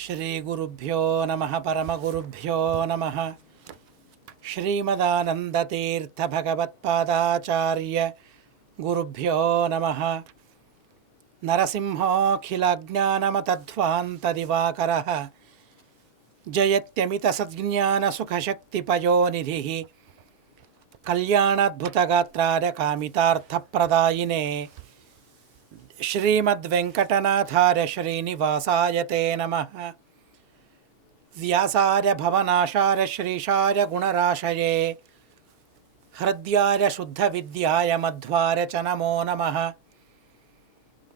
ಶ್ರೀಗುರುಭ್ಯೋ ನಮಃ ಪರಮಗುರುಭ್ಯೋ ನಮಃ. ಶ್ರೀಮದಾನಂದತೀರ್ಥಭಗವತ್ಪಾದಾಚಾರ್ಯ ಗುರುಭ್ಯೋ ನಮಃ. ನರಸಿಂಹೋऽಖಿಲಜ್ಞಾನಮತಧ್ವಾन्तದಿವಾಕರः ಜಯತ್ಯಮಿತಸಜ್ಞಾನಸುಖಶಕ್ತಿಪಯೋನಿಧಿः ಕಲ್ಯಾಣಾದ್ಭುತಗಾತ್ರಾಯ ಕಾಮಿತಾರ್ಥಪ್ರದಾಯಿನೇ ಶ್ರೀಮದ್ವೆಂಕಟನಾಥಾರ್ಯ ಶ್ರೀನಿವಾಸಾಯ ತೇ ನಮಃ. ವ್ಯಾಸಾರ್ಯ ಭವನಾಶಾರ್ಯ ಶ್ರೀಶಾರ್ಯ ಗುಣರಾಶಯೇ ಹೃದ್ಯಾರ್ಯ ಶುದ್ಧವಿದ್ಯಾಯ ಮಧ್ವಾರ್ಯ ಚ ನಮೋ ನಮಃ.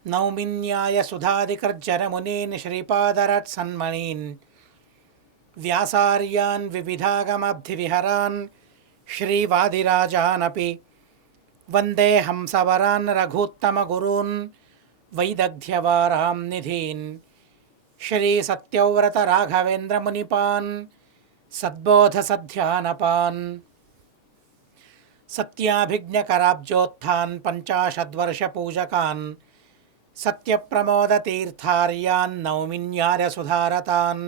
ನೌಮಿನ್ಯಾಯ ಸುಧಾಧಿಕರ್ಜರ ಮುನೀನ್ ಶ್ರೀಪಾದರಾಟ್ ಸನ್ಮಣೀನ್ ವ್ಯಾಸಾರ್ಯಾನ್ ವಿವಿಧಾಗಮಬ್ಧಿವಿಹರಾನ್ ಶ್ರೀವಾದಿರಾಜಾನಪಿ ವಂದೇ ಹಂಸವರಾನ್ ರಘೂತ್ತಮಗುರೂನ್ ವೈದಗ್ಧ್ಯವಾರಾಂ ನಿಧೀನ್ ಶ್ರೀ ಸತ್ಯವ್ರತ ರಾಘವೇಂದ್ರ ಮುನಿಪಾನ್ ಸದ್ಬೋಧಸಧ್ಯಾನಪಾನ್ ಸತ್ಯಾಭಿಜ್ಞಕರಾಬ್ಜೋತ್ಥಾನ್ ಪಂಚಾಶದ್ವರ್ಷಪೂಜಕಾನ್ ಸತ್ಯಪ್ರಮೋದತೀರ್ಥಾರ್ಯಾನ್ ನೌಮಿನ್ಯಾರ್ಯ ಸುಧಾರತಾನ್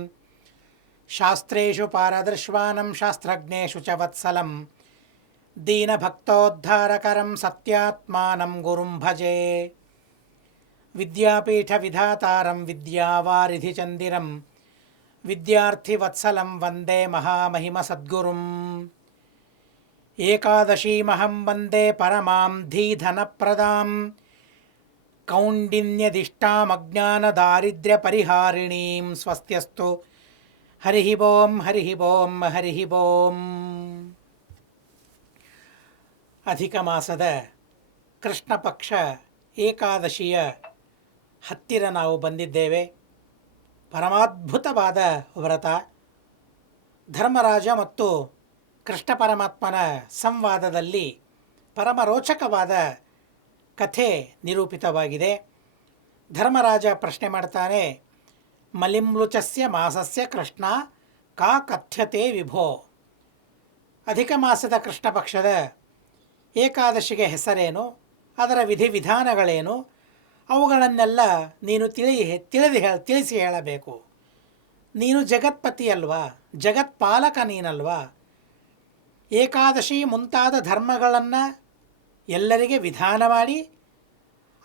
ಶಾಸ್ತ್ರೇಷು ಪಾರದೃಶ್ವಾನಂ ಶಾಸ್ತ್ರಜ್ಞೇಷು ಚ ವತ್ಸಲಂ ದೀನಭಕ್ತೋದ್ಧಾರಕರಂ ಸತ್ಯಾತ್ಮಾನಂ ಗುರುಂ ಭಜೆ. ವಿದ್ಯಾಪೀಠವಿಧಾತಾರಂ ವಿದ್ಯಾವಾರಿಧಿಚಂದಿರಂ ವಿದ್ಯಾರ್ಥಿವತ್ಸಲಂ ವಂದೇ ಮಹಾಮಹಿಮಸದ್ಗುರುಂ. ಏಕಾದಶೀಮಹಂ ವಂದೇ ಪರಮಾಂ ಧೀಧನಪ್ರದಾಂ ಕೌಂಡಿನ್ಯದಿಷ್ಟಾಮಜ್ಞಾನದಾರಿದ್ರ್ಯಪರಿಹಾರಿಣೀಂ. ಸ್ವಸ್ತ್ಯಸ್ತು. ಹರಿ ಓಂ ಹರಿ ಓಂ ಹರಿ ಓಂ. ಅಧಿಕ ಮಾಸದ ಕೃಷ್ಣ ಪಕ್ಷ ಏಕಾದಶಿಯ ಹತ್ತಿರ ನಾವು ಬಂದಿದ್ದೇವೆ. ಪರಮಾದ್ಭುತವಾದ ವ್ರತ. ಧರ್ಮರಾಜ ಮತ್ತು ಕೃಷ್ಣ ಪರಮಾತ್ಮನ ಸಂವಾದದಲ್ಲಿ ಪರಮರೋಚಕವಾದ ಕಥೆ ನಿರೂಪಿತವಾಗಿದೆ. ಧರ್ಮರಾಜ ಪ್ರಶ್ನೆ ಮಾಡ್ತಾನೆ, ಮಲಿಮ್ಲುಚಸ್ಯ ಮಾಸಸ್ಯ ಕೃಷ್ಣ ಕಾ ಕಥ್ಯತೆ ವಿಭೋ. ಅಧಿಕ ಮಾಸದ ಕೃಷ್ಣ ಪಕ್ಷದ ಏಕಾದಶಿಗೆ ಹೆಸರೇನು, ಅದರ ವಿಧಿವಿಧಾನಗಳೇನು, ಅವುಗಳನ್ನೆಲ್ಲ ನೀನು ತಿಳಿಸಿ ಹೇಳಬೇಕು. ನೀನು ಜಗತ್ಪತಿ ಅಲ್ವಾ, ಜಗತ್ಪಾಲಕ ನೀನಲ್ವಾ. ಏಕಾದಶಿ ಮುಂತಾದ ಧರ್ಮಗಳನ್ನು ಎಲ್ಲರಿಗೆ ವಿಧಾನ ಮಾಡಿ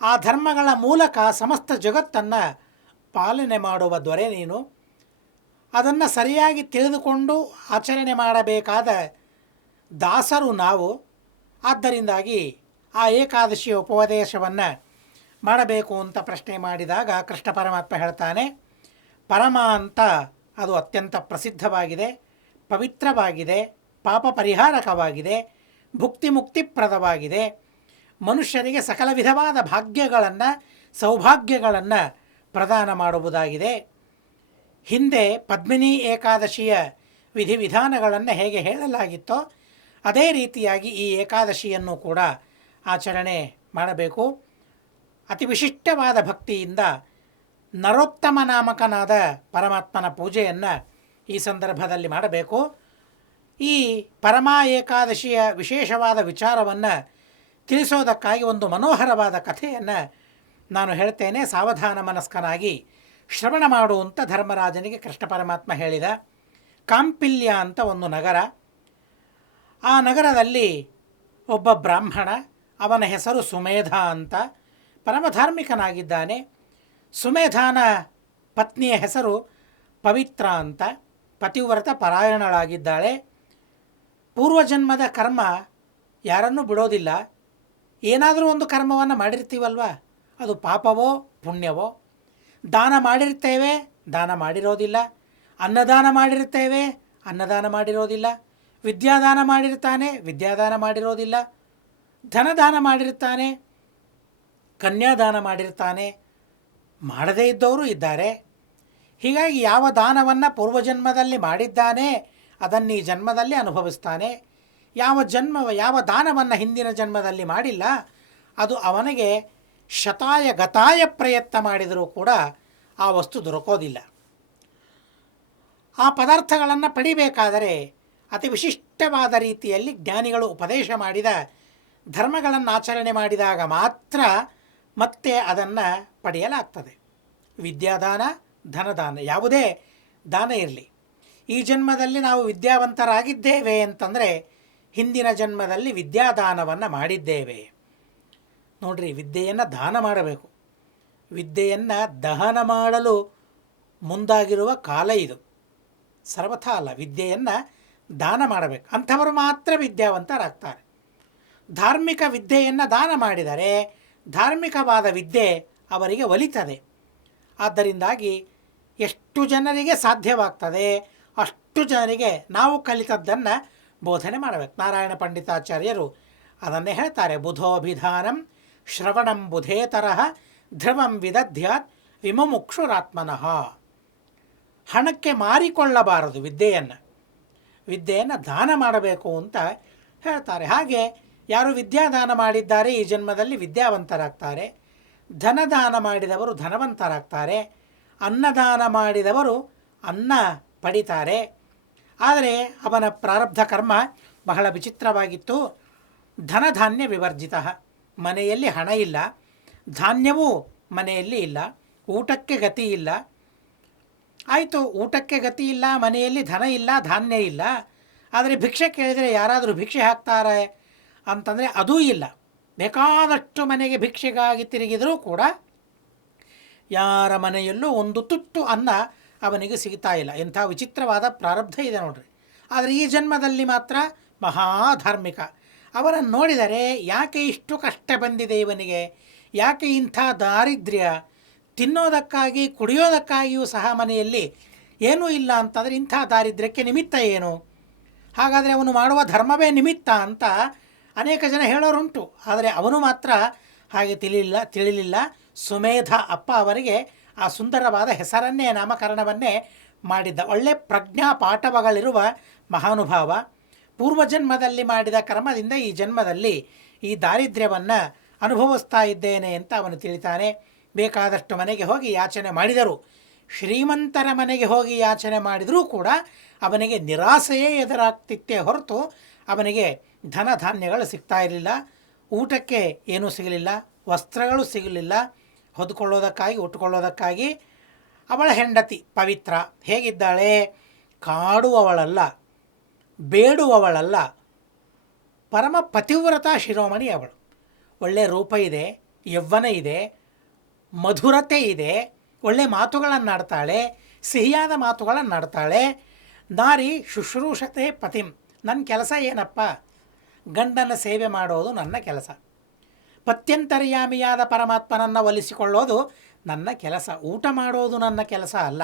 ಆ ಧರ್ಮಗಳ ಮೂಲಕ ಸಮಸ್ತ ಜಗತ್ತನ್ನು ಪಾಲನೆ ಮಾಡುವ ದೊರೆ ನೀನು. ಅದನ್ನು ಸರಿಯಾಗಿ ತಿಳಿದುಕೊಂಡು ಆಚರಣೆ ಮಾಡಬೇಕಾದ ದಾಸರು ನಾವು. ಆದ್ದರಿಂದಾಗಿ ಆ ಏಕಾದಶಿಯ ಉಪದೇಶವನ್ನು ಮಾಡಬೇಕು ಅಂತ ಪ್ರಶ್ನೆ ಮಾಡಿದಾಗ ಕೃಷ್ಣ ಪರಮಾತ್ಮ ಹೇಳ್ತಾನೆ, ಪರಮ ಅಂತ ಅದು ಅತ್ಯಂತ ಪ್ರಸಿದ್ಧವಾಗಿದೆ, ಪವಿತ್ರವಾಗಿದೆ, ಪಾಪ ಪರಿಹಾರಕವಾಗಿದೆ, ಭುಕ್ತಿ ಮುಕ್ತಿಪ್ರದವಾಗಿದೆ, ಮನುಷ್ಯರಿಗೆ ಸಕಲ ವಿಧವಾದ ಭಾಗ್ಯಗಳನ್ನು ಸೌಭಾಗ್ಯಗಳನ್ನು ಪ್ರದಾನ ಮಾಡುವುದಾಗಿದೆ. ಹಿಂದೆ ಪದ್ಮಿನಿ ಏಕಾದಶಿಯ ವಿಧಿವಿಧಾನಗಳನ್ನು ಹೇಗೆ ಹೇಳಲಾಗಿತ್ತೋ ಅದೇ ರೀತಿಯಾಗಿ ಈ ಏಕಾದಶಿಯನ್ನು ಕೂಡ ಆಚರಣೆ ಮಾಡಬೇಕು. ಅತಿ ವಿಶಿಷ್ಟವಾದ ಭಕ್ತಿಯಿಂದ ನರೋತ್ತಮ ನಾಮಕನಾದ ಪರಮಾತ್ಮನ ಪೂಜೆಯನ್ನು ಈ ಸಂದರ್ಭದಲ್ಲಿ ಮಾಡಬೇಕು. ಈ ಪರಮ ಏಕಾದಶಿಯ ವಿಶೇಷವಾದ ವಿಚಾರವನ್ನು ತಿಳಿಸೋದಕ್ಕಾಗಿ ಒಂದು ಮನೋಹರವಾದ ಕಥೆಯನ್ನು ನಾನು ಹೇಳ್ತೇನೆ. ಸಾವಧಾನ ಮನಸ್ಕನಾಗಿ ಶ್ರವಣ ಮಾಡುವಂಥ ಧರ್ಮರಾಜನಿಗೆ ಕೃಷ್ಣ ಪರಮಾತ್ಮ ಹೇಳಿದ. ಕಾಂಪಿಲ್ಯ ಅಂತ ಒಂದು ನಗರ. ಆ ನಗರದಲ್ಲಿ ಒಬ್ಬ ಬ್ರಾಹ್ಮಣ, ಅವನ ಹೆಸರು ಸುಮೇಧ ಅಂತ, ಪರಮಧಾರ್ಮಿಕನಾಗಿದ್ದಾನೆ. ಸುಮೇಧಾನ ಪತ್ನಿಯ ಹೆಸರು ಪವಿತ್ರ ಅಂತ, ಪತಿವ್ರತ ಪರಾಯಣಳಾಗಿದ್ದಾಳೆ. ಪೂರ್ವಜನ್ಮದ ಕರ್ಮ ಯಾರನ್ನೂ ಬಿಡೋದಿಲ್ಲ. ಏನಾದರೂ ಒಂದು ಕರ್ಮವನ್ನು ಮಾಡಿರ್ತೀವಲ್ವ, ಅದು ಪಾಪವೋ ಪುಣ್ಯವೋ. ದಾನ ಮಾಡಿರ್ತೇವೆ, ದಾನ ಮಾಡಿರೋದಿಲ್ಲ. ಅನ್ನದಾನ ಮಾಡಿರ್ತೇವೆ, ಅನ್ನದಾನ ಮಾಡಿರೋದಿಲ್ಲ. ವಿದ್ಯಾದಾನ ಮಾಡಿರ್ತಾನೆ, ವಿದ್ಯಾದಾನ ಮಾಡಿರೋದಿಲ್ಲ. ಧನದಾನ ಮಾಡಿರ್ತಾನೆ, ಕನ್ಯಾದಾನ ಮಾಡಿರ್ತಾನೆ. ಮಾಡದೇ ಇದ್ದವರು ಇದ್ದಾರೆ. ಹೀಗಾಗಿ ಯಾವ ದಾನವನ್ನು ಪೂರ್ವಜನ್ಮದಲ್ಲಿ ಮಾಡಿದ್ದಾನೆ ಅದನ್ನು ಈ ಜನ್ಮದಲ್ಲಿ ಅನುಭವಿಸ್ತಾನೆ. ಯಾವ ದಾನವನ್ನು ಹಿಂದಿನ ಜನ್ಮದಲ್ಲಿ ಮಾಡಿಲ್ಲ ಅದು ಅವನಿಗೆ ಶತಾಯ ಗತಾಯ ಪ್ರಯತ್ನ ಮಾಡಿದರೂ ಕೂಡ ಆ ವಸ್ತು ದೊರಕೋದಿಲ್ಲ. ಆ ಪದಾರ್ಥಗಳನ್ನು ಪಡಿಬೇಕಾದರೆ ಅತಿ ವಿಶಿಷ್ಟವಾದ ರೀತಿಯಲ್ಲಿ ಜ್ಞಾನಿಗಳು ಉಪದೇಶ ಮಾಡಿದ ಧರ್ಮಗಳನ್ನು ಆಚರಣೆ ಮಾಡಿದಾಗ ಮಾತ್ರ ಮತ್ತೆ ಅದನ್ನು ಪಡೆಯಲಾಗ್ತದೆ. ವಿದ್ಯಾದಾನ, ಧನದಾನ, ಯಾವುದೇ ದಾನ ಇರಲಿ. ಈ ಜನ್ಮದಲ್ಲಿ ನಾವು ವಿದ್ಯಾವಂತರಾಗಿದ್ದೇವೆ ಅಂತಂದರೆ ಹಿಂದಿನ ಜನ್ಮದಲ್ಲಿ ವಿದ್ಯಾದಾನವನ್ನು ಮಾಡಿದ್ದೇವೆ. ನೋಡ್ರಿ, ವಿದ್ಯೆಯನ್ನು ದಾನ ಮಾಡಬೇಕು. ವಿದ್ಯೆಯನ್ನು ದಹನ ಮಾಡಲು ಮುಂದಾಗಿರುವ ಕಾಲ ಇದು. ಸರ್ವಥಾ ಅಲ್ಲ, ವಿದ್ಯೆಯನ್ನು ದಾನ ಮಾಡಬೇಕು. ಅಂಥವರು ಮಾತ್ರ ವಿದ್ಯಾವಂತರಾಗ್ತಾರೆ. ಧಾರ್ಮಿಕ ವಿದ್ಯೆಯನ್ನು ದಾನ ಮಾಡಿದರೆ ಧಾರ್ಮಿಕವಾದ ವಿದ್ಯೆ ಅವರಿಗೆ ಒಲಿತದೆ. ಆದ್ದರಿಂದಾಗಿ ಎಷ್ಟು ಜನರಿಗೆ ಸಾಧ್ಯವಾಗ್ತದೆ ಅಷ್ಟು ಜನರಿಗೆ ನಾವು ಕಲಿತದ್ದನ್ನು ಬೋಧನೆ ಮಾಡಬೇಕು. ನಾರಾಯಣ ಪಂಡಿತಾಚಾರ್ಯರು ಅದನ್ನೇ ಹೇಳ್ತಾರೆ, ಬುಧೋಭಿಧಾನಂ ಶ್ರವಣಂ ಬುಧೇತರಃ ಧ್ರುವಂ ವಿದಧ್ಯಾತ್ ವಿಮುಕ್ಷುರಾತ್ಮನಃ. ಹಣಕ್ಕೆ ಮಾರಿಕೊಳ್ಳಬಾರದು ವಿದ್ಯೆಯನ್ನು ದಾನ ಮಾಡಬೇಕು ಅಂತ ಹೇಳ್ತಾರೆ. ಹಾಗೆ ಯಾರು ವಿದ್ಯಾದಾನ ಮಾಡಿದ್ದಾರೆ ಈ ಜನ್ಮದಲ್ಲಿ ವಿದ್ಯಾವಂತರಾಗ್ತಾರೆ. ಧನದಾನ ಮಾಡಿದವರು ಧನವಂತರಾಗ್ತಾರೆ. ಅನ್ನದಾನ ಮಾಡಿದವರು ಅನ್ನ ಪಡಿತಾರೆ. ಆದರೆ ಅವನ ಪ್ರಾರಬ್ಧ ಕರ್ಮ ಬಹಳ ವಿಚಿತ್ರವಾಗಿತ್ತು. ಧನಧಾನ್ಯ ವಿವರ್ಜಿತ. ಮನೆಯಲ್ಲಿ ಹಣ ಇಲ್ಲ, ಧಾನ್ಯವೂ ಮನೆಯಲ್ಲಿ ಇಲ್ಲ, ಊಟಕ್ಕೆ ಗತಿ ಇಲ್ಲ. ಆಯಿತು, ಊಟಕ್ಕೆ ಗತಿ ಇಲ್ಲ, ಮನೆಯಲ್ಲಿ ಧನ ಇಲ್ಲ, ಧಾನ್ಯ ಇಲ್ಲ. ಆದರೆ ಭಿಕ್ಷೆ ಕೇಳಿದರೆ ಯಾರಾದರೂ ಭಿಕ್ಷೆ ಹಾಕ್ತಾರೆ ಅಂತಂದರೆ ಅದೂ ಇಲ್ಲ. ಬೇಕಾದಷ್ಟು ಮನೆಗೆ ಭಿಕ್ಷೆಗಾಗಿ ತಿರುಗಿದರೂ ಕೂಡ ಯಾರ ಮನೆಯಲ್ಲೂ ಒಂದು ತುತ್ತು ಅನ್ನ ಅವನಿಗೆ ಸಿಗ್ತಾ ಇಲ್ಲ. ಎಂಥ ವಿಚಿತ್ರವಾದ ಪ್ರಾರಬ್ಧ ಇದೆ ನೋಡ್ರಿ. ಆದರೆ ಈ ಜನ್ಮದಲ್ಲಿ ಮಾತ್ರ ಮಹಾಧಾರ್ಮಿಕ. ಅವರನ್ನು ನೋಡಿದರೆ ಯಾಕೆ ಇಷ್ಟು ಕಷ್ಟ ಬಂದಿದೆ ಇವನಿಗೆ, ಯಾಕೆ ಇಂಥ ದಾರಿದ್ರ್ಯ, ತಿನ್ನೋದಕ್ಕಾಗಿ ಕುಡಿಯೋದಕ್ಕಾಗಿಯೂ ಸಹ ಮನೆಯಲ್ಲಿ ಏನೂ ಇಲ್ಲ ಅಂತಂದರೆ ಇಂಥ ದಾರಿದ್ರ್ಯಕ್ಕೆ ನಿಮಿತ್ತ ಏನು? ಹಾಗಾದರೆ ಅವನು ಮಾಡುವ ಧರ್ಮವೇ ನಿಮಿತ್ತ ಅಂತ ಅನೇಕ ಜನ ಹೇಳೋರುಂಟು. ಆದರೆ ಅವನು ಮಾತ್ರ ಹಾಗೆ ತಿಳಿಲಿಲ್ಲ. ಸುಮೇಧ ಅಪ್ಪ ಅವರಿಗೆ ಆ ಸುಂದರವಾದ ಹೆಸರನ್ನೇ, ನಾಮಕರಣವನ್ನೇ ಮಾಡಿದ್ದ. ಒಳ್ಳೆ ಪ್ರಜ್ಞಾ ಪಾಠವಗಳಿರುವ ಮಹಾನುಭಾವ. ಪೂರ್ವಜನ್ಮದಲ್ಲಿ ಮಾಡಿದ ಕರ್ಮದಿಂದ ಈ ಜನ್ಮದಲ್ಲಿ ಈ ದಾರಿದ್ರ್ಯವನ್ನು ಅನುಭವಿಸ್ತಾ ಇದ್ದೇನೆ ಅಂತ ಅವನು ತಿಳಿತಾನೆ. ಬೇಕಾದಷ್ಟು ಮನೆಗೆ ಹೋಗಿ ಯಾಚನೆ ಮಾಡಿದರು. ಶ್ರೀಮಂತರ ಮನೆಗೆ ಹೋಗಿ ಯಾಚನೆ ಮಾಡಿದರೂ ಕೂಡ ಅವನಿಗೆ ನಿರಾಸೆಯೇ ಎದುರಾಗ್ತಿತ್ತೇ ಹೊರತು ಅವನಿಗೆ ಧನ ಧಾನ್ಯಗಳು ಸಿಗ್ತಾ ಇರಲಿಲ್ಲ. ಊಟಕ್ಕೆ ಏನೂ ಸಿಗಲಿಲ್ಲ, ವಸ್ತ್ರಗಳು ಸಿಗಲಿಲ್ಲ. ಹೊದ್ಕೊಳ್ಳೋದಕ್ಕಾಗಿ ಉಟ್ಕೊಳ್ಳೋದಕ್ಕಾಗಿ ಅವಳ ಹೆಂಡತಿ ಪವಿತ್ರ ಹೇಗಿದ್ದಾಳೆ? ಕಾಡುವವಳಲ್ಲ, ಬೇಡುವವಳಲ್ಲ, ಪರಮ ಪತಿವ್ರತ ಶಿರೋಮಣಿ ಅವಳು. ಒಳ್ಳೆಯ ರೂಪ ಇದೆ, ಯೌವನ ಇದೆ, ಮಧುರತೆ ಇದೆ, ಒಳ್ಳೆ ಮಾತುಗಳನ್ನಾಡ್ತಾಳೆ, ಸಿಹಿಯಾದ ಮಾತುಗಳನ್ನಾಡ್ತಾಳೆ. ನಾರಿ ಶುಶ್ರೂಷತೆ ಪತಿಂ. ನನ್ನ ಕೆಲಸ ಏನಪ್ಪ? ಗಂಡನ ಸೇವೆ ಮಾಡೋದು ನನ್ನ ಕೆಲಸ. ಪತ್ಯಂತರ್ಯಾಮಿಯಾದ ಪರಮಾತ್ಮನನ್ನು ಒಲಿಸಿಕೊಳ್ಳೋದು ನನ್ನ ಕೆಲಸ. ಊಟ ಮಾಡೋದು ನನ್ನ ಕೆಲಸ ಅಲ್ಲ.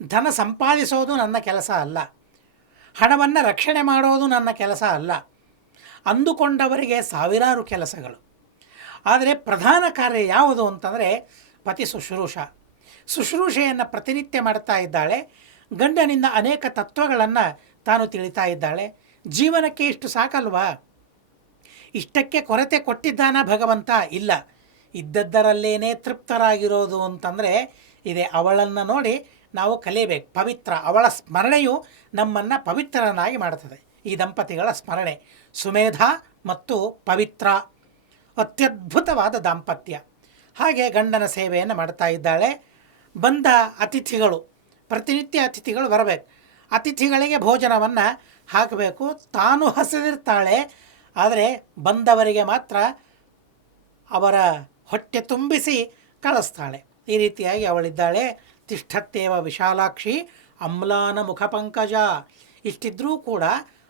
ಧನ ಸಂಪಾದಿಸೋದು ನನ್ನ ಕೆಲಸ ಅಲ್ಲ. ಹಣವನ್ನು ರಕ್ಷಣೆ ಮಾಡೋದು ನನ್ನ ಕೆಲಸ ಅಲ್ಲ. ಅಂದುಕೊಂಡವರಿಗೆ ಸಾವಿರಾರು ಕೆಲಸಗಳು. ಆದರೆ ಪ್ರಧಾನ ಕಾರ್ಯ ಯಾವುದು ಅಂತಂದರೆ ಪತಿ ಶುಶ್ರೂಷೆಯನ್ನು ಪ್ರತಿನಿತ್ಯ ಮಾಡ್ತಾ ಇದ್ದಾಳೆ. ಗಂಡನಿಂದ ಅನೇಕ ತತ್ವಗಳನ್ನು ತಾನು ತಿಳಿತಾ ಇದ್ದಾಳೆ. ಜೀವನಕ್ಕೆ ಇಷ್ಟು ಸಾಕಲ್ವಾ? ಇಷ್ಟಕ್ಕೆ ಕೊರತೆ ಕೊಟ್ಟಿದ್ದಾನ ಭಗವಂತ? ಇಲ್ಲ. ಇದ್ದದ್ದರಲ್ಲೇನೇ ತೃಪ್ತರಾಗಿರೋದು ಅಂತಂದರೆ ಇದೆ. ಅವಳನ್ನು ನೋಡಿ ನಾವು ಕಲಿಯಬೇಕು. ಪವಿತ್ರ, ಅವಳ ಸ್ಮರಣೆಯು ನಮ್ಮನ್ನು ಪವಿತ್ರನಾಗಿ ಮಾಡ್ತದೆ. ಈ ದಂಪತಿಗಳ ಸ್ಮರಣೆ ಸುಮೇಧ ಮತ್ತು ಪವಿತ್ರ, ಅತ್ಯದ್ಭುತವಾದ ದಾಂಪತ್ಯ. ಹಾಗೆ ಗಂಡನ ಸೇವೆಯನ್ನು ಮಾಡ್ತಾ ಇದ್ದಾಳೆ. ಬಂದ ಅತಿಥಿಗಳು, ಪ್ರತಿನಿತ್ಯ ಅತಿಥಿಗಳು ಬರಬೇಕು. ಅತಿಥಿಗಳಿಗೆ ಭೋಜನವನ್ನು ಹಾಕಬೇಕು. ತಾನು ಹಸಿದಿರ್ತಾಳೆ, ಆದರೆ ಬಂದವರಿಗೆ ಮಾತ್ರ ಅವರ ಹೊಟ್ಟೆ ತುಂಬಿಸಿ ಕಳಿಸ್ತಾಳೆ. ಈ ರೀತಿಯಾಗಿ ಅವಳಿದ್ದಾಳೆ. ತಿಷ್ಠತ್ತೇವ ವಿಶಾಲಾಕ್ಷಿ ಅಮ್ಲಾನ ಮುಖ ಪಂಕಜ. ಇಷ್ಟಿದ್ರೂ ಕೂಡ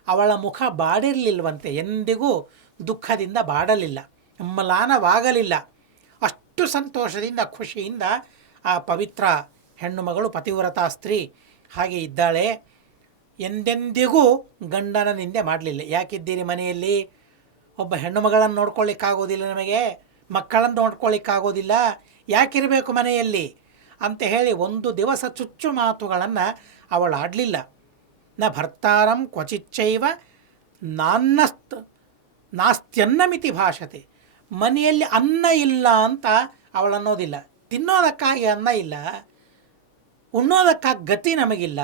ಅವಳ ಮುಖ ಬಾಡಿರಲಿಲ್ವಂತೆ, ಎಂದಿಗೂ ದುಃಖದಿಂದ ಬಾಡಲಿಲ್ಲ, ಅಮ್ಲಾನವಾಗಲಿಲ್ಲ. ಅಷ್ಟು ಸಂತೋಷದಿಂದ ಖುಷಿಯಿಂದ ಆ ಪವಿತ್ರ ಹೆಣ್ಣು ಮಗಳು, ಪತಿವ್ರತಾ ಸ್ತ್ರೀ ಹಾಗೆ ಇದ್ದಾಳೆ. ಎಂದೆಂದಿಗೂ ಗಂಡನ ನಿಂದೆ ಮಾಡಲಿಲ್ಲ. ಯಾಕಿದ್ದೀರಿ ಮನೆಯಲ್ಲಿ? ಒಬ್ಬ ಹೆಣ್ಣು ಮಗಳನ್ನು ನೋಡ್ಕೊಳ್ಳಿಕ್ಕಾಗೋದಿಲ್ಲ, ನಮಗೆ ಮಕ್ಕಳನ್ನು ನೋಡ್ಕೊಳ್ಳಿಕ್ಕಾಗೋದಿಲ್ಲ, ಯಾಕಿರಬೇಕು ಮನೆಯಲ್ಲಿ ಅಂತ ಹೇಳಿ ಒಂದು ದಿವಸ ಚುಚ್ಚು ಮಾತುಗಳನ್ನು ಅವಳು ಆಡಲಿಲ್ಲ. ನ ಭರ್ತಾರಂ ಕ್ವಚಿಚ್ಚೈವ ನಾಸ್ತ್ಯನ್ನಮಿತಿ ಭಾಷತೆ. ಮನೆಯಲ್ಲಿ ಅನ್ನ ಇಲ್ಲ ಅಂತ ಅವಳನ್ನೋದಿಲ್ಲ. ತಿನ್ನೋದಕ್ಕಾಗಿ ಅನ್ನ ಇಲ್ಲ, ಉಣ್ಣೋದಕ್ಕಾಗಿ ಗತಿ ನಮಗಿಲ್ಲ.